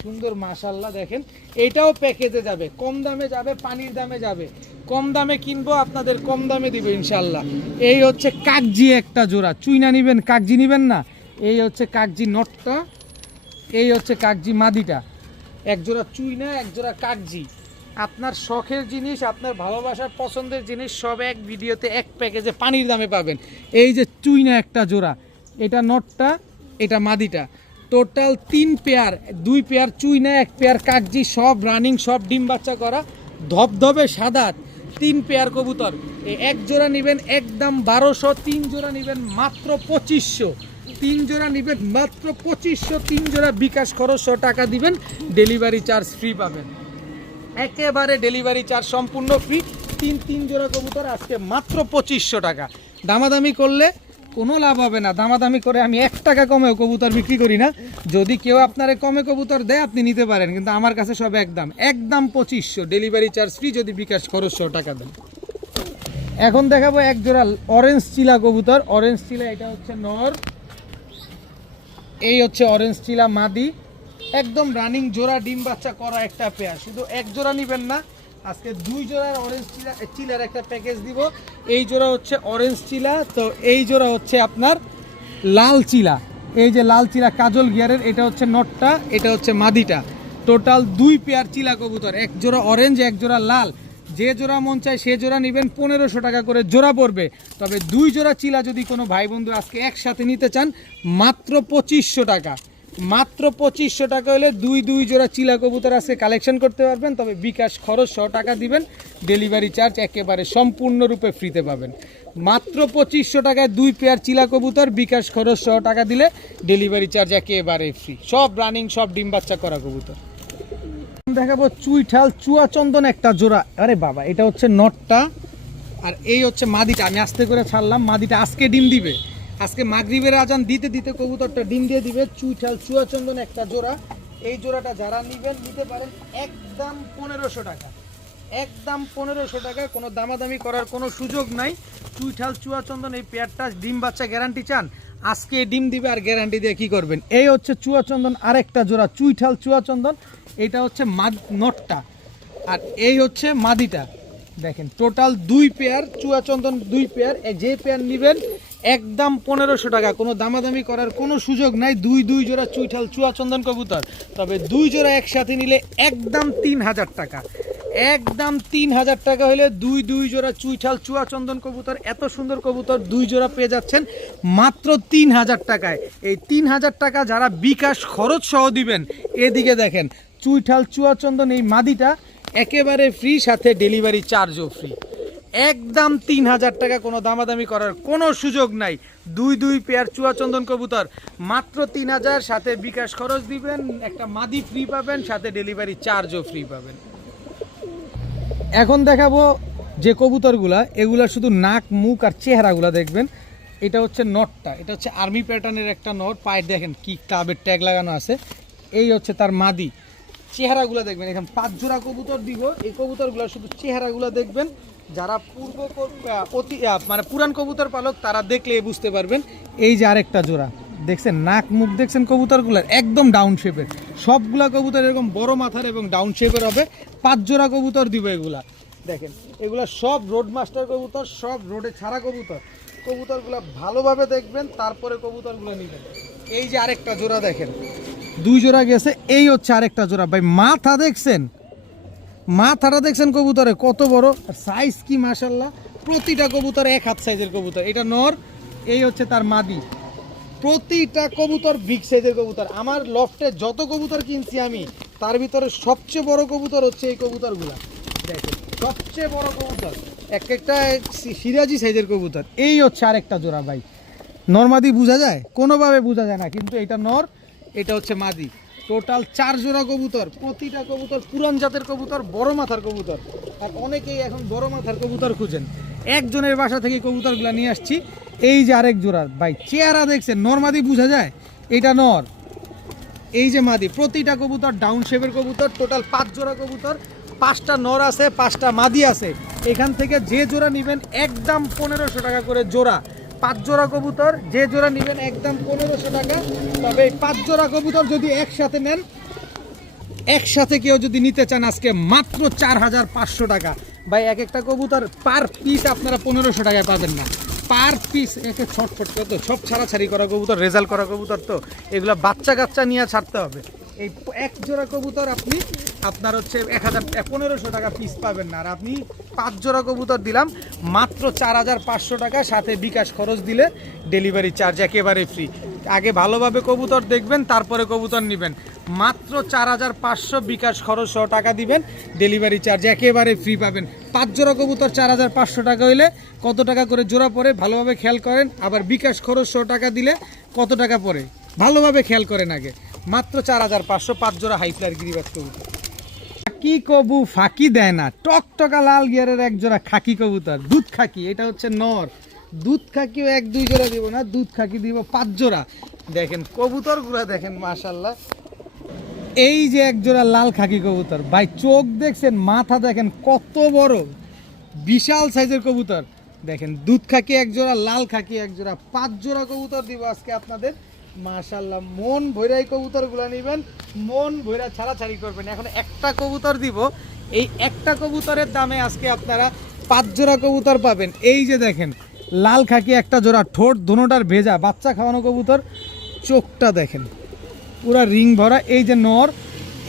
সুন্দর মাশাআল্লাহ। দেখেন এটাও প্যাকেজে যাবে, কম দামে যাবে, পানির দামে যাবে। কম দামে কিনবো, আপনাদের কম দামে দিবে ইনশাআল্লাহ। এই হচ্ছে কাকজি একটা জোড়া। চুইনা নিবেন, কাকজি নিবেন না। এই হচ্ছে কাকজি নটটা, এই হচ্ছে কাকজি মাদিটা। এক জোড়া চুইনা, এক জোড়া কাকজি। আপনার শখের জিনিস, আপনার ভালোবাসার পছন্দের জিনিস সব এক ভিডিওতে এক প্যাকেজে পানির দামে পাবেন। এই যে চুইনা একটা জোড়া, এটা নটটা, এটা মাদিটা। টোটাল 3 পেয়ার, 2 পেয়ার চুইনা, 1 পেয়ার কাকজি, সব রানিং, সব ডিম বাচ্চা করা, ধবধবে সাদা। 3 পেয়ার কবুতর, এই এক জোড়া নেবেন একদম 1200, 3 জোড়া নেবেন মাত্র 2500, 3 জোড়া নেবেন মাত্র 2500, 3 জোড়া বিকাশ খরচ 100 টাকা দিবেন, ডেলিভারি চার্জ ফ্রি পাবেন। একেবারে ডেলিভারি চার্জ সম্পূর্ণ ফ্রি। 3 জোড়া কবুতর আজকে মাত্র 2500 টাকা। দামাদামি করলে কোনো লাভ হবে না। দামাদামি করে আমি 1 টাকা কমেও কবুতর বিক্রি করি না। যদি কেউ আপনারে কমে কবুতর দেয় আপনি নিতে পারেন, কিন্তু আমার কাছে সব একদম 2500, ডেলিভারি চার্জ ফ্রি, যদি বিকাশ খরচ 100 টাকা দেন। এখন দেখাবো এক জোড়া অরেঞ্জ চিলা কবুতর। অরেঞ্জ চিলা, এটা হচ্ছে নর, এই হচ্ছে অরেঞ্জ চিলা মাদি। একদম রানিং জোড়া, ডিম বাচ্চা করা একটা পেয়ার। শুধু এক জোড়া নেবেন না, আজকে 2 জোড়ার অরেঞ্জ চিলার একটা প্যাকেজ দিব। এই জোড়া হচ্ছে অরেঞ্জ চিলা, তো এই জোড়া হচ্ছে আপনার লাল চিলা। এই যে লাল চিলা কাজল গিয়ারের, এটা হচ্ছে নটটা, এটা হচ্ছে মাদিটা। টোটাল 2 পেয়ার চিলা কবুতর, এক জোড়া অরেঞ্জ, এক জোড়া লাল। যে জোড়া মন চায় সে জোড়া নেবেন, 1500 টাকা করে জোড়া পড়বে। তবে 2 জোড়া চিলা যদি কোনো ভাই বন্ধু আজকে একসাথে নিতে চান, মাত্র 2500 টাকা। মাত্র 2500 টাকা হলে 2 জোড়া চিলা কবুতর আজকে কালেকশন করতে পারবেন। তবে বিকাশ খরচ 100 টাকা দিবেন, ডেলিভারি চার্জ একেবারে সম্পূর্ণরূপে ফ্রিতে পাবেন। মাত্র 2500 টাকায় 2 পেয়ার চিলা কবুতর, বিকাশ খরচ 100 টাকা দিলে ডেলিভারি চার্জ একেবারে ফ্রি। সব রানিং, সব ডিম বাচ্চা করা কবুতর। দেখাবো চুইঠাল চুয়াচন্দন একটা জোড়া। আরে বাবা, এটা হচ্ছে নটটা আর এই হচ্ছে মাদিটা। আমি আস্তে করে ছাড়লাম, মাদিটা আজকে ডিম দিবে। আজকে মাগরিবের আজান দিতে দিতে কবুতরটা ডিম দিয়ে দিবে। চুইঠাল চুয়াচন্দন একটা জোড়া। এই জোড়াটা যারা নিবেন নিতে পারেন একদম 1500 টাকা, একদম 1500 টাকা। কোনো দামাদামি করার কোনো সুযোগ নাই। চুইঠাল চুয়াচন্দন এই পেয়ারটা ডিম বাচ্চা গ্যারান্টি চান, আজকে ডিম দিবে আর গ্যারান্টি দিয়ে কি করবেন। এই হচ্ছে চুয়াচন্দন আরেকটা জোড়া, চুইঠাল চুয়াচন্দন। এটা হচ্ছে নটটা আর এই হচ্ছে মাদিটা। দেখেন টোটাল 2 পেয়ার চুয়াচন্দন, 2 পেয়ার। যে পেয়ার নেবেন একদম 1500 টাকা, কোনো দামাদামি করার কোনো সুযোগ নাই। 2 জোড়া চুইঠাল চুয়াচন্দন কবুতর, তবে 2 জোড়া একসাথে নিলে একদম 3000 টাকা, একদম 3000 টাকা হলে 2 জোড়া চুইঠাল চুয়াচন্দন কবুতর। এত সুন্দর কবুতর 2 জোড়া পেয়ে যাচ্ছেন মাত্র 3000 টাকায়। এই 3000 টাকা যারা বিকাশ খরচ সহ দিবেন, এদিকে দেখেন চুইঠাল চুয়াচন্দন এই মাদিটা একেবারে ফ্রি, সাথে ডেলিভারি চার্জও ফ্রি, একদম 3000 টাকা, কোনো দামাদামি করার কোনো সুযোগ নাই। 2 পেয়ার চুয়াচন্দন কবুতর মাত্র 3000, সাথে বিকাশ খরচ দিবেন, একটা মাদি ফ্রি পাবেন, সাথে ডেলিভারি চার্জও ফ্রি পাবেন। এখন দেখাবো যে কবুতরগুলা, এগুলা শুধু নাক মুখ আর চেহারাগুলা দেখবেন। এটা হচ্ছে নটটা, এটা হচ্ছে আর্মি প্যাটার্নের একটা নট। পায়ে দেখেন কি ক্লাবের ট্যাগ লাগানো আছে। এই হচ্ছে তার মাদি, চেহারাগুলো দেখবেন। এখানে 5 জোড়া কবুতর দিব, এই কবুতরগুলো শুধু চেহারাগুলো দেখবেন। যারা মানে পুরান কবুতর পালক তারা দেখলে বুঝতে পারবেন। এই যে আরেকটা জোড়া দেখছেন, নাক মুখ দেখছেন কবুতরগুলোর একদম ডাউন শেপের। সবগুলা কবুতর এরকম বড় মাথার এবং ডাউন শেপের হবে। 5 জোড়া কবুতর দিব এগুলা। দেখেন এগুলা সব রোড মাস্টার কবুতর, সব রোডে ছাড়া কবুতর। কবুতরগুলো ভালোভাবে দেখবেন, তারপরে কবুতরগুলো নেবেন। এই যে আরেকটা জোড়া দেখেন, 2 জোড়া গেছে। এই হচ্ছে আরেকটা জোড়া। ভাই মাথা দেখছেন, মাথাটা দেখছেন কবুতরে কত বড়, সাইজ কি মাশাআল্লাহ। প্রতিটা কবুতর 1 হাত সাইজের কবুতর। এটা নর, এই হচ্ছে তার মাদি। প্রতিটা কবুতর বিগ সাইজের কবুতর। আমার লফটে যত কবুতর কিনছি আমি, তার ভিতরে সবচেয়ে বড় কবুতর হচ্ছে এই কবুতরগুলা। দেখেন সবচেয়ে বড় কবুতর, একটা সিরাজি সাইজের কবুতর। এই হচ্ছে আরেকটা জোড়া। ভাই নর মাদি বোঝা যায়? কোনোভাবে বোঝা যায় না, কিন্তু এটা নর, এটা হচ্ছে মাদি। টোটাল 4 জোড়া কবুতর। প্রতিটা কবুতর পুরান জাতের কবুতর, বড় মাথার কবুতর। আর অনেকেই এখন বড় মাথার কবুতর খুঁজেন। একজনের বাসা থেকে কবুতরগুলো নিয়ে আসছি। এই যে আরেক জোড়া। ভাই চেহারা দেখছেন, নর মাদি বোঝা যায়? এটা নর, এই যে মাদি। প্রতিটা কবুতর ডাউন শেপের কবুতর। টোটাল 5 জোড়া কবুতর, 5টা নর আছে, 5টা মাদি আছে। এখান থেকে যে জোড়া নেবেন একদম 1500 টাকা করে জোড়া। 5 জোড়া কবুতর যে জোড়া নেবেন একদম 1500 টাকা। তবে এই 5 জোড়া কবুতর যদি একসাথে নেন, একসাথে কেউ যদি নিতে চান আজকে মাত্র 4500 টাকা। ভাই এক একটা কবুতর পার পিস আপনারা 1500 টাকায় পাবেন না, পার পিস। একে ছটফট করে তো সব ছাড়াছাড়ি করা কবুতর, রেজাল্ট করা কবুতর, তো এগুলো বাচ্চা কাচ্চা নিয়ে ছাড়তে হবে। এই 1 জোড়া কবুতর আপনি আপনার হচ্ছে 1500 টাকা পিস পাবেন না। আর আপনি 5 জোড়া কবুতর দিলাম মাত্র 4500 টাকা, সাথে বিকাশ খরচ দিলে ডেলিভারি চার্জ একেবারে ফ্রি। আগে ভালোভাবে কবুতর দেখবেন, তারপরে কবুতর নেবেন। মাত্র 4500 বিকাশ খরচ সহ টাকা দিবেন, ডেলিভারি চার্জ একেবারে ফ্রি পাবেন। 5 জোড়া কবুতর 4500 টাকা হইলে কত টাকা করে জোড়া পড়ে ভালোভাবে খেয়াল করেন। আবার বিকাশ খরচ সহ টাকা দিলে কত টাকা পড়ে ভালোভাবে খেয়াল করেন আগে। মাত্র 4500, 5 জোড়া হাই ফ্লায়ার গিরিবাজ কবুতর। খাকি কবু ফাঁকি দেয় না, টকটকা লাল গিয়ারের 1 জোড়া খাকি কবুতর, দুধ খাকি। এটা হচ্ছে নর। দুধ খাকিও 1-2 জোড়া দিব না, দুধ খাকি দিব 5 জোড়া। দেখেন কবুতরগুলো দেখেন মাশাআল্লাহ। এই যে 1 জোড়া লাল খাকি কবুতর। ভাই চোখ দেখছেন, মাথা দেখেন কত বড়, বিশাল সাইজের কবুতর। দেখেন দুধ খাকি 1 জোড়া, লাল খাকি 1 জোড়া, 5 জোড়া কবুতর দিব আজকে আপনাদের। মাশাআল্লাহ মন ভৈরাই কবুতরগুলো নেবেন, মন ভৈরা ছাড়াছাড়ি করবেন। এখন একটা কবুতর দিব, এই একটা কবুতরের দামে আজকে আপনারা 5 জোড়া কবুতর পাবেন। এই যে দেখেন লাল খাকি 1টা জোড়া, ঠোঁট দোনোটার ভেজা, বাচ্চা খাওয়ানো কবুতর। চোখটা দেখেন পুরা রিং ভরা। এই যে নর,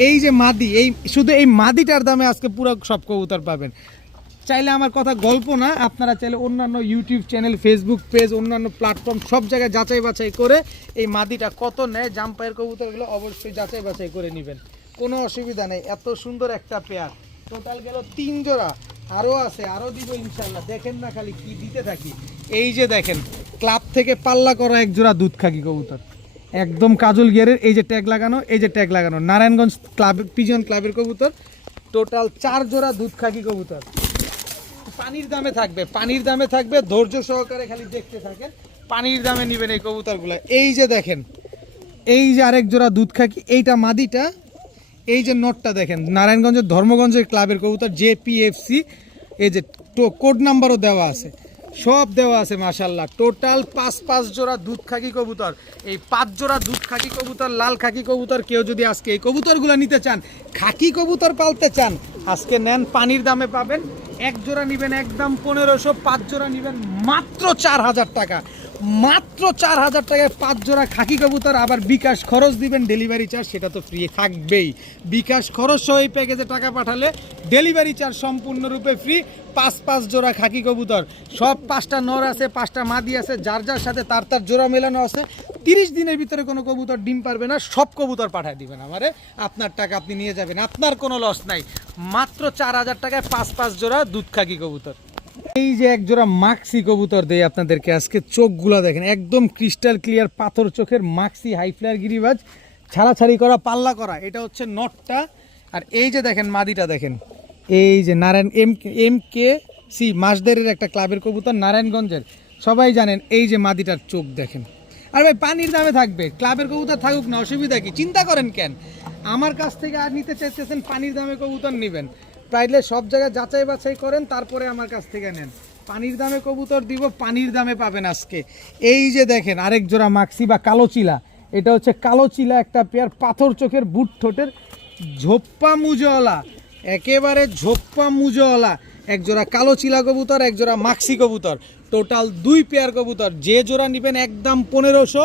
এই যে মাদি, এই শুধু এই মাদিটার দামে আজকে পুরো সব কবুতর পাবেন। চাইলে আমার কথা গল্প না, আপনারা চাইলে অন্যান্য ইউটিউব চ্যানেল, ফেসবুক পেজ, অন্যান্য প্ল্যাটফর্ম সব জায়গায় যাচাই বাছাই করে এই মাদিটা কত নেয় জাম্পায়ের কবুতরগুলো অবশ্যই যাচাই বাছাই করে নেবেন, কোনো অসুবিধা নেই। এত সুন্দর একটা পেয়ার। টোটাল গেল 3 জোড়া, আরও আছে, আরও দিব ইনশাল্লাহ। দেখেন না খালি কি দিতে থাকি। এই যে দেখেন ক্লাব থেকে পাল্লা করা 1 জোড়া দুধ খাকি কবুতর, একদম কাজল গিয়ারের, এই যে ট্যাগ লাগানো, এই যে ট্যাগ লাগানো, নারায়ণগঞ্জ ক্লাব পিজন ক্লাবের কবুতর। টোটাল 4 জোড়া দুধ খাকি কবুতর। পানির দামে থাকবে, পানির দামে থাকবে, ধৈর্য সহকারে খালি দেখতে থাকেন। পানির দামে নেবেন এই কবুতরগুলো। এই যে দেখেন, এই যে আরেক জোড়া দুধ খাকি, এইটা মাদিটা, এই যে নটটা দেখেন, নারায়ণগঞ্জের ধর্মগঞ্জের ক্লাবের কবুতর JPFC। এই যে কোড নাম্বারও দেওয়া আছে, সব দেওয়া আছে মাশাল্লাহ। টোটাল 5 জোড়া দুধ খাকি কবুতর। এই 5 জোড়া দুধ খাকি কবুতর, লাল খাকি কবুতর, কেউ যদি আজকে এই কবুতরগুলো নিতে চান, খাকি কবুতর পালতে চান, আজকে নেন, পানির দামে পাবেন। 1 জোড়া নেবেন একদম 1500, 5 জোড়া নেবেন মাত্র 4000 টাকা। মাত্র 4000 টাকায় 5 জোড়া খাকি কবুতর। আবার বিকাশ খরচ দিবেন, ডেলিভারি চার্জ সেটা তো ফ্রি থাকবেই। বিকাশ খরচ সহ এই প্যাকেজে টাকা পাঠালে ডেলিভারি চার্জ সম্পূর্ণরূপে ফ্রি। 5 জোড়া খাকি কবুতর, সব 5টা নর আছে, 5টা মাদি আছে, যার যার সাথে তার জোড়া মেলানো আছে। 30 দিনের ভিতরে কোনো কবুতর ডিম পারবে না, সব কবুতর পাঠিয়ে দিবেন আমারে, আপনার টাকা আপনি নিয়ে যাবেন, আপনার কোনো লস নাই। মাত্র 4000 টাকায় 5 জোড়া দুধ খাকি কবুতর। এই যে 1 জোড়া মাক্সি কবুতর দেই আপনাদেরকে আজকে, চোখগুলো দেখেন একদম ক্রিস্টাল ক্লিয়ার পাথর চোখের মাক্সি হাই ফ্লায়ার গিরিবাজ, ছাড়াছাড়ি করা, পাল্লা করা। এটা হচ্ছে নটটা। আর এই যে দেখেন মাদিটা দেখেন, এই যে নারায়ণ MKC মাসদেরের একটা ক্লাবের কবুতর, নারায়ণগঞ্জের, সবাই জানেন। এই যে মাদিটার চোখ দেখেন। আর ভাই পানির দামে থাকবে, ক্লাবের কবুতর থাকুক না, অসুবিধা কি, চিন্তা করেন কেন? আমার কাছ থেকে আর নিতে চাইতেছেন, পানির দামে কবুতর নেবেন, প্রাইলে সব জায়গায় যাচাই বাছাই করেন, তারপরে আমার কাছ থেকে নেন। পানির দামে কবুতর দিব, পানির দামে পাবেন আজকে। এই যে দেখেন আরেক জোড়া মাক্সি বা কালো চিলা, এটা হচ্ছে কালো চিলা একটা পেয়ার, পাথর চোখের বুট ঠোঁটের, ঝোপ্পা মুজওয়ালা, একেবারে ঝোপ্পা মুজওয়ালা। 1 জোড়া কালো চিলা কবুতর, 1 জোড়া মাক্সি কবুতর, টোটাল 2 পেয়ার কবুতর। যে জোড়া নেবেন একদম 1500,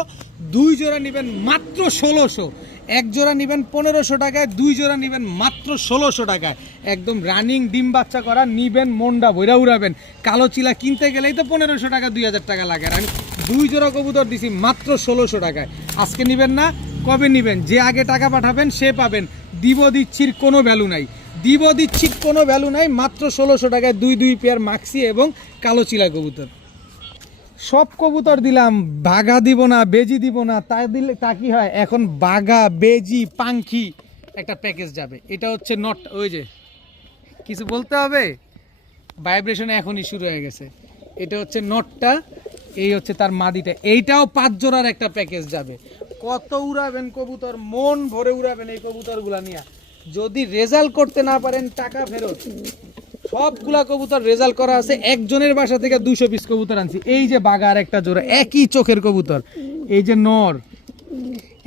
2 জোড়া নেবেন মাত্র 1600। 1 জোড়া নেবেন 1500 টাকায়, 2 জোড়া নেবেন মাত্র 1600 টাকায়। একদম রানিং ডিম বাচ্চা করা, নিবেন মনটা বইরা উড়াবেন। কালো চিলা কিনতে গেলেই তো 1500 টাকা 2000 টাকা লাগে, আর আমি 2 জোড়া কবুতর দিছি মাত্র 1600 টাকায়। আজকে নেবেন না, কবে নেবেন? যে আগে টাকা পাঠাবেন সে পাবেন। দিচ্ছির কোনো ভ্যালু নাই, দিচ্ছির কোনো ভ্যালু নাই। মাত্র 1600 টাকায় 2 পেয়ার মাক্সি এবং কালো চিলা কবুতর। সব কবুতর দিলাম, বাঘা দিব না, বেজি দিব না, তাই দিলে তা কি হয়? এখন বাঘা, বেজি, পাঙ্খি একটা প্যাকেজ যাবে। এটা হচ্ছে নট, ওই যে কিছু বলতে হবে, ভাইব্রেশন এখনই শুরু হয়ে গেছে। এটা হচ্ছে নটটা, এই হচ্ছে তার মাদিটা, এইটাও 5 জোড়ার একটা প্যাকেজ যাবে। কত উড়াবেন কবুতর, মন ভরে উড়াবেন এই কবুতরগুলা নিয়ে। যদি রেজাল্ট করতে না পারেন টাকা ফেরত। সবগুলা কবুতর রেজাল্ট করা আছে, একজনের বাসা থেকে 200 পিস কবুতর আনছি। এই যে বাগার একটা জোড়া, একই চোখের কবুতর, এই যে নর,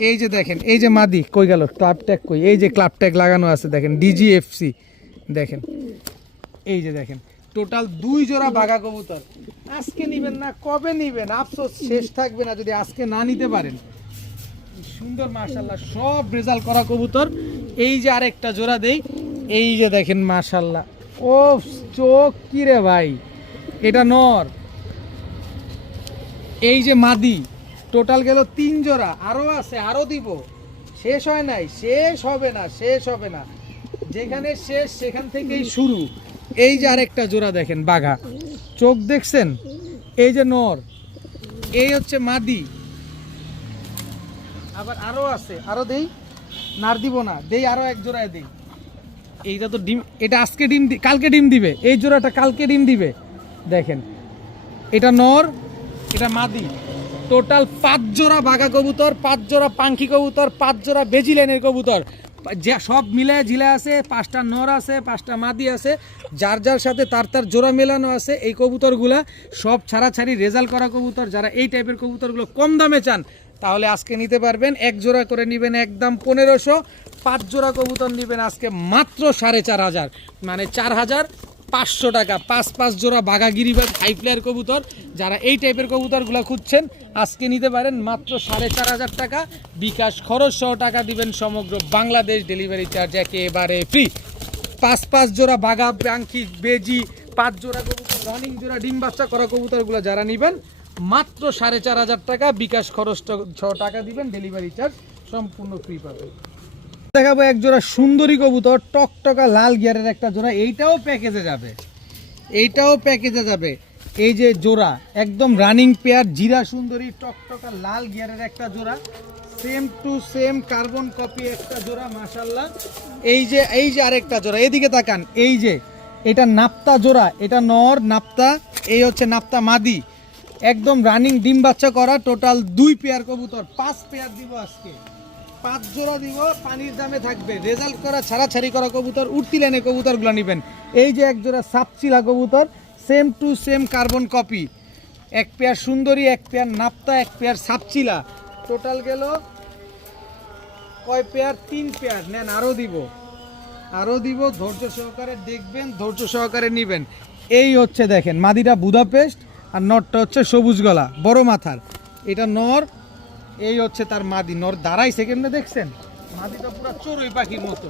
এই যে দেখেন, এই যে মাদি কই গেল, ক্লাব ট্যাগ কই, এই যে ক্লাব ট্যাগ লাগানো আছে দেখেন, DGFC দেখেন, এই যে দেখেন, টোটাল 2 জোড়া বাঘা কবুতর। আজকে নিবেন না, কবে নিবেন? আফসোস শেষ থাকবে না যদি আজকে না নিতে পারেন। সুন্দর মাশাল্লাহ সব রেজাল্ট করা কবুতর। এই যে আরেকটা জোড়া দেই, এই যে দেখেন মাশাল্লাহ, ও চোখ কি রে ভাই, এটা নর, এই যে মাদি। টোটাল গেল 3 জোড়া, আরো আছে, আরো দিব, শেষ হয় নাই, শেষ হবে না, শেষ হবে না, যেখানে শেষ সেখান থেকেই শুরু। এই যে আরেকটা জোড়া দেখেন বাঘা, চোখ দেখছেন, এই যে নর, এই হচ্ছে মাদি। আবার আরো আছে, আরো দেই, নার দিব না, দেই আরো 1 জোড়ায় দেই। এইটা তো ডিম, এটা আজকে ডিম, কালকে ডিম দিবে, এই জোড়াটা কালকে ডিম দিবে। দেখেন এটা নর, এটা মাদি। টোটাল 5 জোড়া বাঘা কবুতর, 5 জোড়া পাঙ্খি কবুতর, 5 জোড়া বেজিলেনের কবুতর, যে সব মিলে ঝিলে আছে। 5টা নর আছে, 5টা মাদি আছে, যার যার সাথে তার জোড়া মেলানো আছে। এই কবুতরগুলা সব ছাড়াছাড়ি রেজাল্ট করা কবুতর। যারা এই টাইপের কবুতরগুলো কম দামে চান তাহলে আজকে নিতে পারবেন। 1 জোড়া করে নেবেন একদম 1500, 5 জোড়া কবুতর নেবেন আজকে মাত্র 4500, মানে 4500 টাকা। 5 জোড়া বাঘা গিরিবাজ হাই ফ্লায়ার কবুতর, যারা এই টাইপের কবুতরগুলো খুঁজছেন আজকে নিতে পারেন মাত্র 4500 টাকা। বিকাশ খরচ সহ টাকা দিবেন, সমগ্র বাংলাদেশ ডেলিভারি চার্জ একেবারে ফ্রি। 5 জোড়া বাঘা, পাঙ্খি, বেজি, 5 জোড়া কবুতর, রানিং জোড়া ডিম বাচ্চা করা কবুতরগুলো যারা নেবেন মাত্র 4500 টাকা। বিকাশ খরচ সহ টাকা দিবেন, ডেলিভারি চার্জ সম্পূর্ণ ফ্রি পাবেন। দেখাবো 1 জোড়া সুন্দরী কবুতর, টকটকা লাল গিয়ারের একটা জোড়া, এইটাও প্যাকেজে যাবে, এইটাও প্যাকেজে যাবে। এই যে জোড়া একদম রানিং পেয়ার, জিরা সুন্দরী টকটকা লাল গিয়ারের একটা জোড়া, same to same carbon copy একটা জোড়া মাশাআল্লাহ। এই যে আরেকটা জোড়া, এদিকে তাকান। এই যে এটা নাপ্তা জোড়া, এটা নর নাপ্তা, এই হচ্ছে নাপ্তা মাদি, একদম রানিং ডিম বাচ্চা করা। টোটাল 2 পেয়ার কবুতর, 5 পেয়ার দিব আজকে, 5 জোড়া দিব। পানির দামে থাকবে, রেজাল্ট করা ছাড়াছাড়ি করা কবুতর, উঠতি লাইনে কবুতরগুলো নেবেন। এই যে এক জোড়া সাপচিলা কবুতর, same to same carbon copy, এক পেয়ার সুন্দরী, এক পেয়ার নাপ্তা, এক পেয়ার সাপচিলা। টোটাল গেল কয় পেয়ার? 3 পেয়ার। নেন, আরও দিব, ধৈর্য সহকারে দেখবেন, ধৈর্য সহকারে নেবেন। এই হচ্ছে দেখেন মাদিটা বুদাপেস্ট, আর নরটা হচ্ছে সবুজ গলা বড় মাথার, এটা নর। এই হচ্ছে তার মাদি, নর দাঁড়াইছে কেমনে দেখছেন? মাদিটা পুরো চড়ুই পাখির মতো,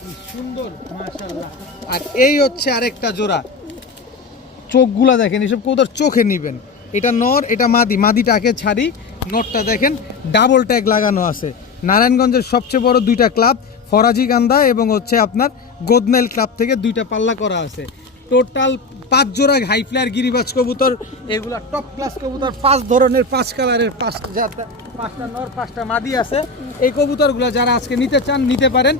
কি সুন্দর মাশাআল্লাহ। আর এই হচ্ছে আরেকটা জোড়া, চোখগুলা দেখেন, এসব কবুতর চোখে নিবেন। এটা নর, এটা মাদি। মাদিটাকে ছাড়ি, নরটা দেখেন ডাবল ট্যাগ লাগানো আছে। নারায়ণগঞ্জের সবচেয়ে বড় 2টা ক্লাব, ফরাজিকান্দা এবং হচ্ছে আপনার গোদমেল ক্লাব থেকে 2টা পাল্লা করা আছে। টোটাল 5 জোড়া হাই ফ্লায়ার গিরিবাজ কবুতর, এগুলা টপ ক্লাস কবুতর, 5 ধরনের, 5 কালারের, 5টা নর 5টা মাদি আছে। এই কবুতরগুলো যারা আজকে নিতে চান নিতে পারেন,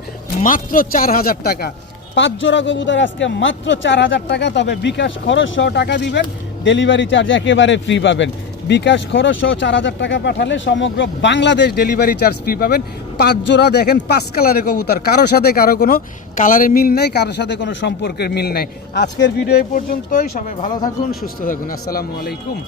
মাত্র 4000 টাকা। 5 জোড়া কবুতর আজকে মাত্র 4000 টাকা। তবে বিকাশ খরচ সহ টাকা দিবেন, ডেলিভারি চার্জ একেবারে ফ্রি পাবেন। বিকাশ খরচ সহ 4000 টাকা পাঠালে সমগ্র বাংলাদেশ ডেলিভারি চার্জ ফ্রি পাবেন। 5 জোড়া দেখেন, 5 কালারের কবুতর, কারোর সাথে কারো কোনো কালারের মিল নাই, কারোর সাথে কোনো সম্পর্কের মিল নাই। আজকের ভিডিও এই পর্যন্তই। সবাই ভালো থাকুন, সুস্থ থাকুন। আসসালামু আলাইকুম।